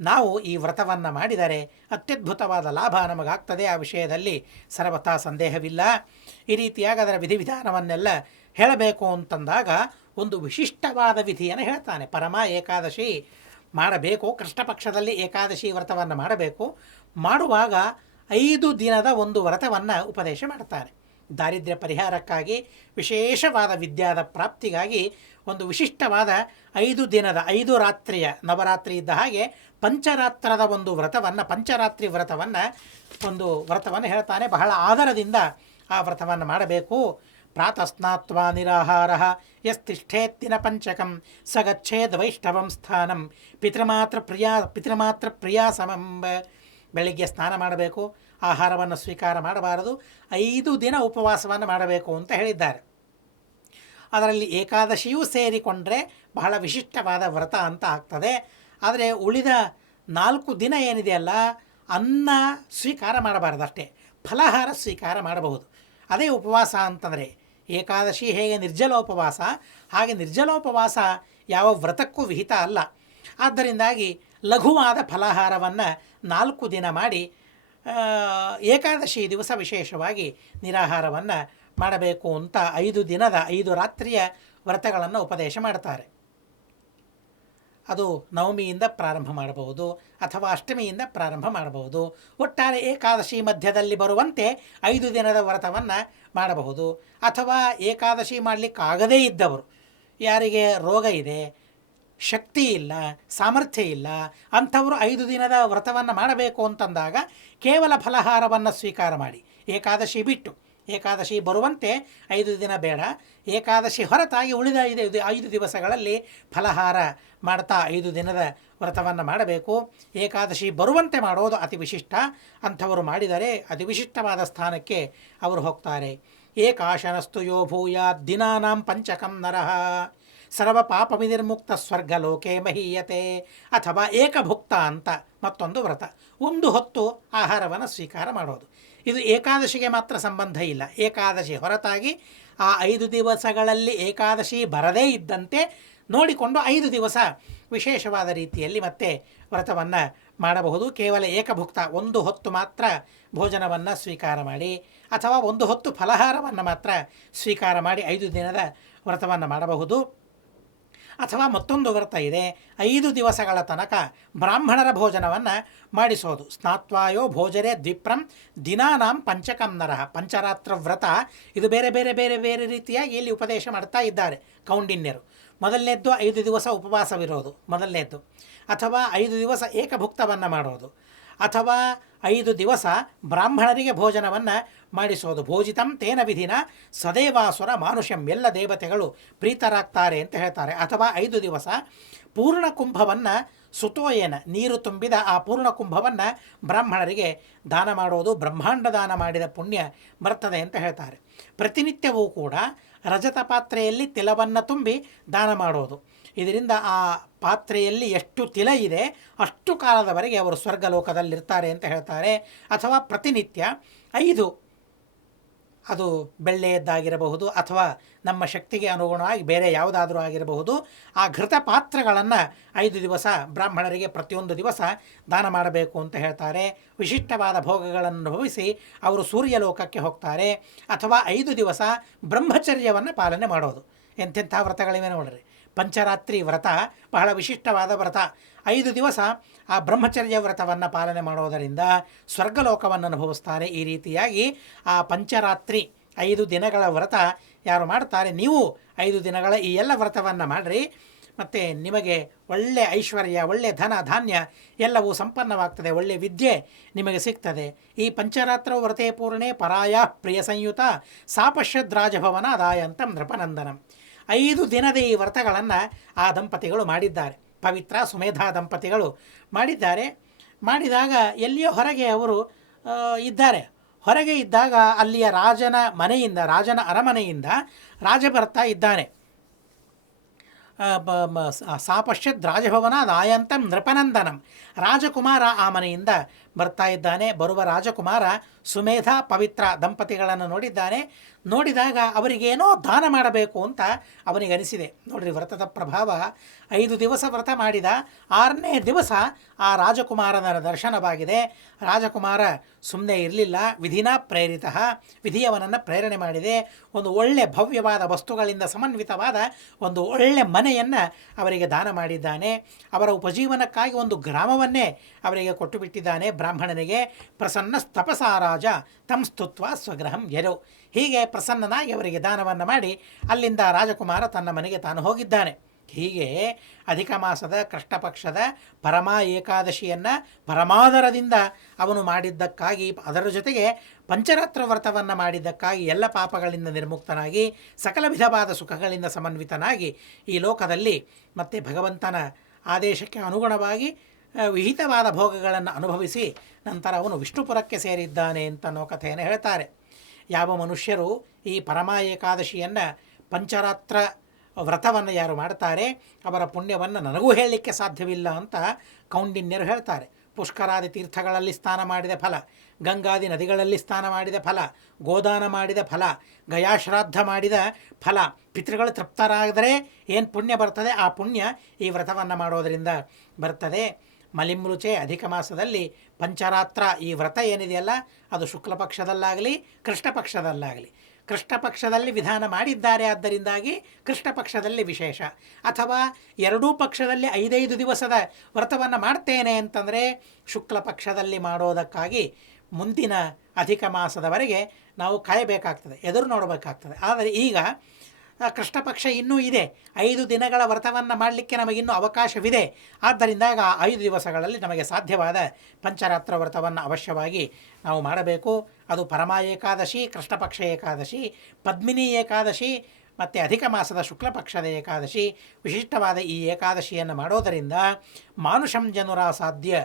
ನಾವು ಈ ವ್ರತವನ್ನು ಮಾಡಿದರೆ ಅತ್ಯದ್ಭುತವಾದ ಲಾಭ ನಮಗಾಗ್ತದೆ. ಆ ವಿಷಯದಲ್ಲಿ ಸರ್ವಥಾ ಸಂದೇಹವಿಲ್ಲ. ಈ ರೀತಿಯಾಗಿ ಅದರ ವಿಧಿವಿಧಾನವನ್ನೆಲ್ಲ ಹೇಳಬೇಕು ಅಂತಂದಾಗ ಒಂದು ವಿಶಿಷ್ಟವಾದ ವಿಧಿಯನ್ನು ಹೇಳ್ತಾನೆ. ಪರಮ ಏಕಾದಶಿ ಮಾಡಬೇಕು, ಕೃಷ್ಣ ಪಕ್ಷದಲ್ಲಿ ಏಕಾದಶಿ ವ್ರತವನ್ನು ಮಾಡಬೇಕು. ಮಾಡುವಾಗ 5 ದಿನದ ಒಂದು ವ್ರತವನ್ನು ಉಪದೇಶ ಮಾಡ್ತಾನೆ. ದಾರಿದ್ರ್ಯ ಪರಿಹಾರಕ್ಕಾಗಿ, ವಿಶೇಷವಾದ ವಿದ್ಯಾದ ಪ್ರಾಪ್ತಿಗಾಗಿ ಒಂದು ವಿಶಿಷ್ಟವಾದ 5 ದಿನದ 5 ರಾತ್ರಿಯ ನವರಾತ್ರಿ ಇದ್ದ ಹಾಗೆ ಪಂಚರಾತ್ರದ ಒಂದು ವ್ರತವನ್ನು, ಪಂಚರಾತ್ರಿ ಒಂದು ವ್ರತವನ್ನು ಹೇಳ್ತಾನೆ. ಬಹಳ ಆದರದಿಂದ ಆ ವ್ರತವನ್ನು ಮಾಡಬೇಕು. ಪ್ರಾತಸ್ನಾತ್ವಾ ನಿರಾಹಾರ ಯಸ್ತಿಷ್ಠೇತ್ತಿನ ಪಂಚಕಂ ಸ ಗಚ್ಚೇದ್ ವೈಷ್ಣವಂ ಸ್ಥಾನಂ ಪಿತೃಮಾತ್ರ ಪ್ರಿಯಾ ಸಮಂ. ಬೆಳಿಗ್ಗೆ ಸ್ನಾನ ಮಾಡಬೇಕು, ಆಹಾರವನ್ನು ಸ್ವೀಕಾರ ಮಾಡಬಾರದು, 5 ದಿನ ಉಪವಾಸವನ್ನು ಮಾಡಬೇಕು ಅಂತ ಹೇಳಿದ್ದಾರೆ. ಅದರಲ್ಲಿ ಏಕಾದಶಿಯೂ ಸೇರಿಕೊಂಡ್ರೆ ಬಹಳ ವಿಶಿಷ್ಟವಾದ ವ್ರತ ಅಂತ ಆಗ್ತದೆ. ಆದರೆ ಉಳಿದ 4 ದಿನ ಏನಿದೆಯಲ್ಲ, ಅನ್ನ ಸ್ವೀಕಾರ ಮಾಡಬಾರದು, ಅಷ್ಟೇ ಫಲಾಹಾರ ಸ್ವೀಕಾರ ಮಾಡಬಹುದು. ಅದೇ ಉಪವಾಸ ಅಂತಂದರೆ. ಏಕಾದಶಿ ಹೇಗೆ ನಿರ್ಜಲೋಪವಾಸ, ಹಾಗೆ ನಿರ್ಜಲೋಪವಾಸ ಯಾವ ವ್ರತಕ್ಕೂ ವಿಹಿತ ಅಲ್ಲ. ಆದ್ದರಿಂದಾಗಿ ಲಘುವಾದ ಫಲಾಹಾರವನ್ನು 4 ದಿನ ಮಾಡಿ ಏಕಾದಶಿ ದಿವಸ ವಿಶೇಷವಾಗಿ ನಿರಾಹಾರವನ್ನು ಮಾಡಬೇಕು ಅಂತ 5 ದಿನದ 5 ರಾತ್ರಿಯ ವ್ರತಗಳನ್ನು ಉಪದೇಶ ಮಾಡ್ತಾರೆ. ಅದು ನವಮಿಯಿಂದ ಪ್ರಾರಂಭ ಮಾಡಬಹುದು ಅಥವಾ ಅಷ್ಟಮಿಯಿಂದ ಪ್ರಾರಂಭ ಮಾಡಬಹುದು. ಒಟ್ಟಾರೆ ಏಕಾದಶಿ ಮಧ್ಯದಲ್ಲಿ ಬರುವಂತೆ 5 ದಿನದ ವ್ರತವನ್ನು ಮಾಡಬಹುದು. ಅಥವಾ ಏಕಾದಶಿ ಮಾಡಲಿಕ್ಕಾಗದೇ ಇದ್ದವರು, ಯಾರಿಗೆ ರೋಗ ಇದೆ, ಶಕ್ತಿ ಇಲ್ಲ, ಸಾಮರ್ಥ್ಯ ಇಲ್ಲ, ಅಂಥವರು 5 ದಿನದ ವ್ರತವನ್ನು ಮಾಡಬೇಕು ಅಂತಂದಾಗ ಕೇವಲ ಫಲಹಾರವನ್ನು ಸ್ವೀಕಾರ ಮಾಡಿ, ಏಕಾದಶಿ ಬಿಟ್ಟು. ಏಕಾದಶಿ ಬರುವಂತೆ 5 ದಿನ ಬೇಡ, ಏಕಾದಶಿ ಹೊರತಾಗಿ ಉಳಿದ 5 ದಿವಸಗಳಲ್ಲಿ ಫಲಹಾರ ಮಾಡ್ತಾ 5 ದಿನದ ವ್ರತವನ್ನು ಮಾಡಬೇಕು. ಏಕಾದಶಿ ಬರುವಂತೆ ಮಾಡೋದು ಅತಿ ವಿಶಿಷ್ಟ. ಅಂಥವರು ಮಾಡಿದರೆ ಅತಿ ವಿಶಿಷ್ಟವಾದ ಸ್ಥಾನಕ್ಕೆ ಅವರು ಹೋಗ್ತಾರೆ. ಏಕಾಶನಸ್ತು ಯೋ ಭೂಯಾತ್ ದಿನಾನಾಂ ಪಂಚಕಂ ನರಃ ಸರ್ವ ಪಾಪ ವಿನಿರ್ಮುಕ್ತ ಸ್ವರ್ಗಲೋಕೆ ಮಹೀಯತೆ. ಅಥವಾ ಏಕಭುಕ್ತ ಅಂತ ಮತ್ತೊಂದು ವ್ರತ, ಒಂದು ಹೊತ್ತು ಆಹಾರವನ್ನು ಸ್ವೀಕಾರ ಮಾಡೋದು. ಇದು ಏಕಾದಶಿಗೆ ಮಾತ್ರ ಸಂಬಂಧ ಇಲ್ಲ. ಏಕಾದಶಿ ಹೊರತಾಗಿ ಆ 5 ದಿವಸಗಳಲ್ಲಿ ಏಕಾದಶಿ ಬರದೇ ಇದ್ದಂತೆ ನೋಡಿಕೊಂಡು 5 ದಿವಸ ವಿಶೇಷವಾದ ರೀತಿಯಲ್ಲಿ ಮತ್ತೆ ವ್ರತವನ್ನು ಮಾಡಬಹುದು. ಕೇವಲ ಏಕಭುಕ್ತ, ಒಂದು ಹೊತ್ತು ಮಾತ್ರ ಭೋಜನವನ್ನು ಸ್ವೀಕಾರ ಮಾಡಿ, ಅಥವಾ ಒಂದು ಹೊತ್ತು ಫಲಹಾರವನ್ನು ಮಾತ್ರ ಸ್ವೀಕಾರ ಮಾಡಿ 5 ದಿನದ ವ್ರತವನ್ನು ಮಾಡಬಹುದು. ಅಥವಾ ಮತ್ತೊಂದು ವ್ರತ ಇದೆ, 5 ದಿವಸಗಳ ತನಕ ಬ್ರಾಹ್ಮಣರ ಭೋಜನವನ್ನು ಮಾಡಿಸೋದು. ಸ್ನಾತ್ವಾಯೋ ಭೋಜನೆ ದ್ವಿಪ್ರಂ ದಿನಾನಾಂ ಪಂಚಕಂ ನರಃ. ಪಂಚರಾತ್ರ ವ್ರತ ಇದು ಬೇರೆ ಬೇರೆ ಬೇರೆ ಬೇರೆ ರೀತಿಯಾಗಿ ಇಲ್ಲಿ ಉಪದೇಶ ಮಾಡ್ತಾ ಇದ್ದಾರೆ ಕೌಂಡಿನ್ಯರು. ಮೊದಲನೇದ್ದು 5 ದಿವಸ ಉಪವಾಸವಿರೋದು ಮೊದಲನೇದ್ದು, ಅಥವಾ 5 ದಿವಸ ಏಕಭುಕ್ತವನ್ನು ಮಾಡೋದು, ಅಥವಾ 5 ದಿವಸ ಬ್ರಾಹ್ಮಣರಿಗೆ ಭೋಜನವನ್ನು ಮಾಡಿಸೋದು. ಭೋಜಿತಂ ತೇನ ವಿಧಿನ ಸದೇವಾಸುರ ಮಾನುಷ್ಯಂ, ಎಲ್ಲ ದೇವತೆಗಳು ಪ್ರೀತರಾಗ್ತಾರೆ ಅಂತ ಹೇಳ್ತಾರೆ. ಅಥವಾ 5 ದಿವಸ ಪೂರ್ಣ ಕುಂಭವನ್ನು ಸುತೋಯೇನ, ನೀರು ತುಂಬಿದ ಆ ಪೂರ್ಣ ಕುಂಭವನ್ನು ಬ್ರಾಹ್ಮಣರಿಗೆ ದಾನ ಮಾಡೋದು. ಬ್ರಹ್ಮಾಂಡ ದಾನ ಮಾಡಿದ ಪುಣ್ಯ ಬರ್ತದೆ ಅಂತ ಹೇಳ್ತಾರೆ. ಪ್ರತಿನಿತ್ಯವೂ ಕೂಡ ರಜತ ಪಾತ್ರೆಯಲ್ಲಿ ತಿಲವನ್ನು ತುಂಬಿ ದಾನ ಮಾಡೋದು. ಇದರಿಂದ ಆ ಪಾತ್ರೆಯಲ್ಲಿ ಎಷ್ಟು ತಿಲ ಇದೆ ಅಷ್ಟು ಕಾಲದವರೆಗೆ ಅವರು ಸ್ವರ್ಗಲೋಕದಲ್ಲಿರ್ತಾರೆ ಅಂತ ಹೇಳ್ತಾರೆ. ಅಥವಾ ಪ್ರತಿನಿತ್ಯ 5, ಅದು ಬೆಳ್ಳೆಯದ್ದಾಗಿರಬಹುದು ಅಥವಾ ನಮ್ಮ ಶಕ್ತಿಗೆ ಅನುಗುಣವಾಗಿ ಬೇರೆ ಯಾವುದಾದ್ರೂ ಆಗಿರಬಹುದು, ಆ ಘೃತ ಪಾತ್ರಗಳನ್ನು 5 ದಿವಸ ಬ್ರಾಹ್ಮಣರಿಗೆ ಪ್ರತಿಯೊಂದು ದಿವಸ ದಾನ ಮಾಡಬೇಕು ಅಂತ ಹೇಳ್ತಾರೆ. ವಿಶಿಷ್ಟವಾದ ಭೋಗಗಳನ್ನು ಅನುಭವಿಸಿ ಅವರು ಸೂರ್ಯಲೋಕಕ್ಕೆ ಹೋಗ್ತಾರೆ. ಅಥವಾ 5 ದಿವಸ ಬ್ರಹ್ಮಚರ್ಯವನ್ನು ಪಾಲನೆ ಮಾಡೋದು. ಎಂತೆಂಥ ವ್ರತಗಳಿವೆ ನೋಡ್ರಿ. ಪಂಚರಾತ್ರಿ ವ್ರತ ಬಹಳ ವಿಶಿಷ್ಟವಾದ ವ್ರತ. 5 ದಿವಸ ಆ ಬ್ರಹ್ಮಚರ್ಯ ವ್ರತವನ್ನು ಪಾಲನೆ ಮಾಡೋದರಿಂದ ಸ್ವರ್ಗಲೋಕವನ್ನು ಅನುಭವಿಸ್ತಾರೆ. ಈ ರೀತಿಯಾಗಿ ಆ ಪಂಚರಾತ್ರಿ 5 ದಿನಗಳ ವ್ರತ ಯಾರು ಮಾಡ್ತಾರೆ, ನೀವು 5 ದಿನಗಳ ಈ ಎಲ್ಲ ವ್ರತವನ್ನು ಮಾಡಿರಿ. ಮತ್ತು ನಿಮಗೆ ಒಳ್ಳೆ ಐಶ್ವರ್ಯ, ಒಳ್ಳೆ ಧನ ಧಾನ್ಯ ಎಲ್ಲವೂ ಸಂಪನ್ನವಾಗ್ತದೆ, ಒಳ್ಳೆ ವಿದ್ಯೆ ನಿಮಗೆ ಸಿಗ್ತದೆ. ಈ ಪಂಚರಾತ್ರ ವ್ರತೇ ಪೂರ್ಣೆ ಪರಾಯ ಪ್ರಿಯ ಸಂಯುತ ಸಾಪಶ್ಯದ್ರಾಜಭವನ ಅದಾಯಂತಂ ನೃಪನಂದನಂ. 5 ದಿನದ ಈ ವ್ರತಗಳನ್ನು ಆ ದಂಪತಿಗಳು ಮಾಡಿದ್ದಾರೆ. ಪವಿತ್ರ ಸುಮೇಧಾ ದಂಪತಿಗಳು ಮಾಡಿದ್ದಾರೆ. ಮಾಡಿದಾಗ ಎಲ್ಲಿಯೋ ಹೊರಗೆ ಅವರು ಇದ್ದಾರೆ. ಹೊರಗೆ ಇದ್ದಾಗ ಅಲ್ಲಿಯ ರಾಜನ ಮನೆಯಿಂದ, ರಾಜನ ಅರಮನೆಯಿಂದ ರಾಜ ಬರ್ತಾ ಇದ್ದಾನೆ. ಸಾಪಶ್ಯದ್ ರಾಜಭವನ ದಾಯಂತಂ ನೃಪನಂದನಂ. ರಾಜಕುಮಾರ ಆ ಮನೆಯಿಂದ ಬರ್ತಾ ಇದ್ದಾನೆ. ಬರುವ ರಾಜಕುಮಾರ ಸುಮೇಧ ಪವಿತ್ರ ದಂಪತಿಗಳನ್ನು ನೋಡಿದ್ದಾನೆ. ನೋಡಿದಾಗ ಅವರಿಗೇನೋ ದಾನ ಮಾಡಬೇಕು ಅಂತ ಅವನಿಗೆ ಅನಿಸಿದೆ. ನೋಡ್ರಿ, ವ್ರತದ ಪ್ರಭಾವ. 5 ದಿವಸ ವ್ರತ ಮಾಡಿದ, 6ನೇ ದಿವಸ ಆ ರಾಜಕುಮಾರನ ದರ್ಶನವಾಗಿದೆ. ರಾಜಕುಮಾರ ಸುಮ್ಮನೆ ಇರಲಿಲ್ಲ, ವಿಧಿನ ಪ್ರೇರಿತ, ವಿಧಿಯವನನ್ನು ಪ್ರೇರಣೆ ಮಾಡಿದೆ. ಒಂದು ಒಳ್ಳೆ ಭವ್ಯವಾದ ವಸ್ತುಗಳಿಂದ ಸಮನ್ವಿತವಾದ ಒಂದು ಒಳ್ಳೆ ಮನೆಯನ್ನು ಅವರಿಗೆ ದಾನ ಮಾಡಿದ್ದಾನೆ. ಅವರ ಉಪಜೀವನಕ್ಕಾಗಿ ಒಂದು ಗ್ರಾಮವನ್ನೇ ಅವರಿಗೆ ಕೊಟ್ಟು ಬಿಟ್ಟಿದ್ದಾನೆ ಬ್ರಾಹ್ಮಣನಿಗೆ. ಪ್ರಸನ್ನ ತಪಸಾ ರಾಜ ತಂ ಸ್ತುತ್ವ ಸ್ವಗ್ರಹಂ ಯರೋ. ಹೀಗೆ ಪ್ರಸನ್ನನಾಗಿ ಅವರಿಗೆ ದಾನವನ್ನು ಮಾಡಿ ಅಲ್ಲಿಂದ ರಾಜಕುಮಾರ ತನ್ನ ಮನೆಗೆ ತಾನು ಹೋಗಿದ್ದಾನೆ. ಹೀಗೆ ಅಧಿಕ ಮಾಸದ ಕೃಷ್ಣಪಕ್ಷದ ಪರಮಾ ಏಕಾದಶಿಯನ್ನು ಪರಮಾದರದಿಂದ ಅವನು ಮಾಡಿದ್ದಕ್ಕಾಗಿ, ಅದರ ಜೊತೆಗೆ ಪಂಚರಾತ್ರ ವ್ರತವನ್ನು ಮಾಡಿದ್ದಕ್ಕಾಗಿ ಎಲ್ಲ ಪಾಪಗಳಿಂದ ನಿರ್ಮುಕ್ತನಾಗಿ ಸಕಲ ವಿಧವಾದ ಸುಖಗಳಿಂದ ಸಮನ್ವಿತನಾಗಿ ಈ ಲೋಕದಲ್ಲಿ ಮತ್ತೆ ಭಗವಂತನ ಆದೇಶಕ್ಕೆ ಅನುಗುಣವಾಗಿ ವಿಹಿತವಾದ ಭೋಗಗಳನ್ನು ಅನುಭವಿಸಿ ನಂತರ ಅವನು ವಿಷ್ಣುಪುರಕ್ಕೆ ಸೇರಿದ್ದಾನೆ ಅಂತನೋ ಕಥೆಯನ್ನು ಹೇಳ್ತಾರೆ. ಯಾವ ಮನುಷ್ಯರು ಈ ಪರಮಾ ಏಕಾದಶಿಯನ್ನು ಪಂಚರಾತ್ರ ವ್ರತವನ್ನು ಯಾರು ಮಾಡ್ತಾರೆ ಅವರ ಪುಣ್ಯವನ್ನು ನನಗೂ ಹೇಳಲಿಕ್ಕೆ ಸಾಧ್ಯವಿಲ್ಲ ಅಂತ ಕೌಂಡಿನ್ಯರು ಹೇಳ್ತಾರೆ. ಪುಷ್ಕರಾದಿ ತೀರ್ಥಗಳಲ್ಲಿ ಸ್ನಾನ ಮಾಡಿದ ಫಲ, ಗಂಗಾದಿ ನದಿಗಳಲ್ಲಿ ಸ್ನಾನ ಮಾಡಿದ ಫಲ, ಗೋದಾನ ಮಾಡಿದ ಫಲ, ಗಯಾಶ್ರಾದ್ದ ಮಾಡಿದ ಫಲ, ಪಿತೃಗಳು ತೃಪ್ತರಾದರೆ ಏನು ಪುಣ್ಯ ಬರ್ತದೆ ಆ ಪುಣ್ಯ ಈ ವ್ರತವನ್ನು ಮಾಡೋದರಿಂದ ಬರ್ತದೆ. ಮಲಿಮೃಚೆ ಅಧಿಕ ಮಾಸದಲ್ಲಿ ಪಂಚರಾತ್ರ ಈ ವ್ರತ ಏನಿದೆಯಲ್ಲ ಅದು ಶುಕ್ಲ ಪಕ್ಷದಲ್ಲಾಗಲಿ ಕೃಷ್ಣ ಪಕ್ಷದಲ್ಲಾಗಲಿ, ಕೃಷ್ಣ ಪಕ್ಷದಲ್ಲಿ ವಿಧಾನ ಮಾಡಿದ್ದಾರೆ, ಆದ್ದರಿಂದಾಗಿ ಕೃಷ್ಣ ಪಕ್ಷದಲ್ಲಿ ವಿಶೇಷ. ಅಥವಾ ಎರಡೂ ಪಕ್ಷದಲ್ಲಿ 5 ದಿವಸದ ವ್ರತವನ್ನು ಮಾಡ್ತೇನೆ ಅಂತಂದರೆ ಶುಕ್ಲ ಪಕ್ಷದಲ್ಲಿ ಮಾಡೋದಕ್ಕಾಗಿ ಮುಂದಿನ ಅಧಿಕ ಮಾಸದವರೆಗೆ ನಾವು ಕಾಯಬೇಕಾಗ್ತದೆ, ಎದುರು ನೋಡಬೇಕಾಗ್ತದೆ. ಆದರೆ ಈಗ ಕೃಷ್ಣ ಪಕ್ಷ ಇನ್ನೂ ಇದೆ, 5 ದಿನಗಳ ವ್ರತವನ್ನು ಮಾಡಲಿಕ್ಕೆ ನಮಗಿನ್ನೂ ಅವಕಾಶವಿದೆ. ಆದ್ದರಿಂದ 5 ದಿವಸಗಳಲ್ಲಿ ನಮಗೆ ಸಾಧ್ಯವಾದ ಪಂಚರಾತ್ರ ವ್ರತವನ್ನು ಅವಶ್ಯವಾಗಿ ನಾವು ಮಾಡಬೇಕು. ಅದು ಪರಮಾ ಏಕಾದಶಿ, ಕೃಷ್ಣ ಪಕ್ಷ ಏಕಾದಶಿ, ಪದ್ಮಿನಿ ಏಕಾದಶಿ ಮತ್ತು ಅಧಿಕ ಮಾಸದ ಶುಕ್ಲ ಪಕ್ಷದ ಏಕಾದಶಿ. ವಿಶಿಷ್ಟವಾದ ಈ ಏಕಾದಶಿಯನ್ನು ಮಾಡೋದರಿಂದ ಮಾನುಷಂ ಜನುರಾಸಾಧ್ಯ,